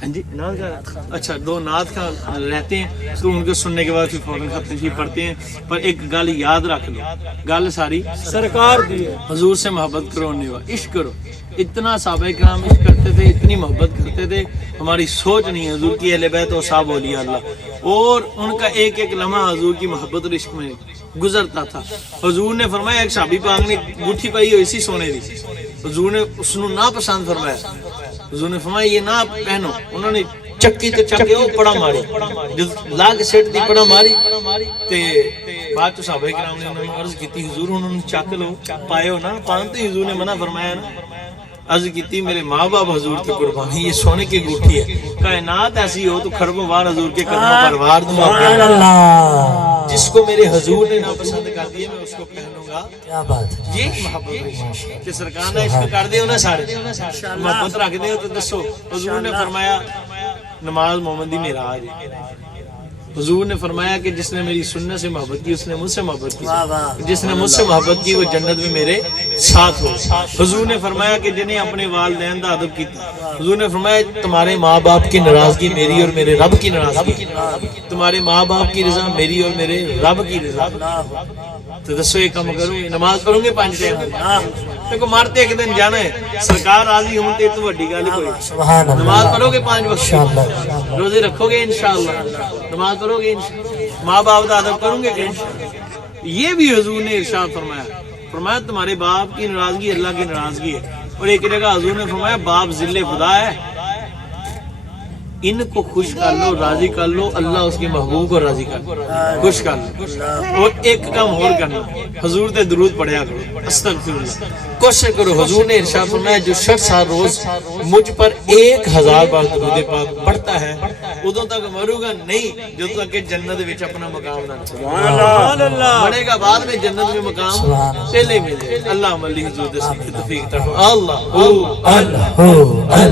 ہاں جی نعت کا اچھا 2 نعت کا رہتے ہیں تو ان کو سننے کے بعد پھر فوراً ختم شریف پڑھتے ہیں پر ایک گل یاد رکھ لو گل ساری سرکار دی حضور سے محبت کرو ہونے وا عشق کرو اتنا صحابہ کرام عشق کرتے تھے اتنی محبت کرتے تھے ہماری سوچ نہیں ہے حضور کی اہل بیت و صحابہ اولیاء اللہ اور ان کا ایک ایک لمحہ حضور کی محبت اور عشق میں گزرتا تھا حضور نے فرمایا ایک صحابی پاک نے گٹھی پائی ہوئی سی سونے دی حضور نے اس نو نا پسند فرمایا حضور نے فرمایا یہ نہ پہنو انہوں نے چکی تے چکے وہ پڑا ماری جب لا کے سیٹ دی پڑا ماری تے بعد تو صحابہ کرام نے انہوں نے عرض کیتی حضور انہوں نے چک لو پائے ہو نا پانتے حضور نے منع فرمایا نا عرض کیتی میرے ماں باپ حضور تے قربانی یہ سونے کی گوٹھی ہے کائنات ایسی ہو تو خربوں بار حضور کے قدموں پر وار دوں سبحان اللہ جس کو میرے حضور نے ناپسند کر دیا میں اس کو پہنوں گا کیا بات ہے یہ محبت ہے کہ سرکار نے عشق کر دے ہو نا سارے محبت رکھ دے ہو تو دسو حضور نے فرمایا نماز محمد دی معراج ہے حضور نے فرمایا کہ جس نے میری سنت سے محبت کی اس نے مجھ سے محبت کی جس نے مجھ سے محبت کی وہ جنت میں میرے ساتھ ہو حضور نے فرمایا کہ جنہیں اپنے والدین کا ادب کیتا حضور نے فرمایا تمہارے ماں باپ کی ناراضگی میری اور میرے رب کی ناراضگی تمہارے ماں باپ کی رضا میری اور میرے رب کی رضا تو دسو یہ کام کروں گے نماز پڑھوں گے 5 ٹائم دیکھو مارتے ایک دن جانا ہے سرکار راضی ہوں تے تو بڑی گل کوئی سبحان اللہ نماز پڑھو گے 5 وقت انشاءاللہ روزے رکھو گے انشاءاللہ نماز پڑھو گے انشاءاللہ ماں باپ کا ادب کروں گے کہ انشاءاللہ یہ بھی حضور نے ارشاد فرمایا تمہارے باپ کی ناراضگی اللہ کی ناراضگی ہے اور ایک جگہ حضور نے فرمایا باپ ذل خدا ہے ان کو خوش کر لو راضی کر لو اللہ اس کے محبوب کو راضی کر لو خوش کر لو اور ایک کام اور کرنا حضور تے درود پڑھیا کرو استغفر اللہ کوشش کرو حضور نے ارشاد فرمایا جو شخص ہر روز مجھ پر 1000 بار درود پاک پڑھتا ہے ادوں تک مروں گا نہیں جب تک کہ جنت وچ اپنا مقام نہ سبحان اللہ بڑھے گا بعد میں جنت میں مقام پہلے ملے اللہ علی حضور دے توفیق عطا اللہ اللہ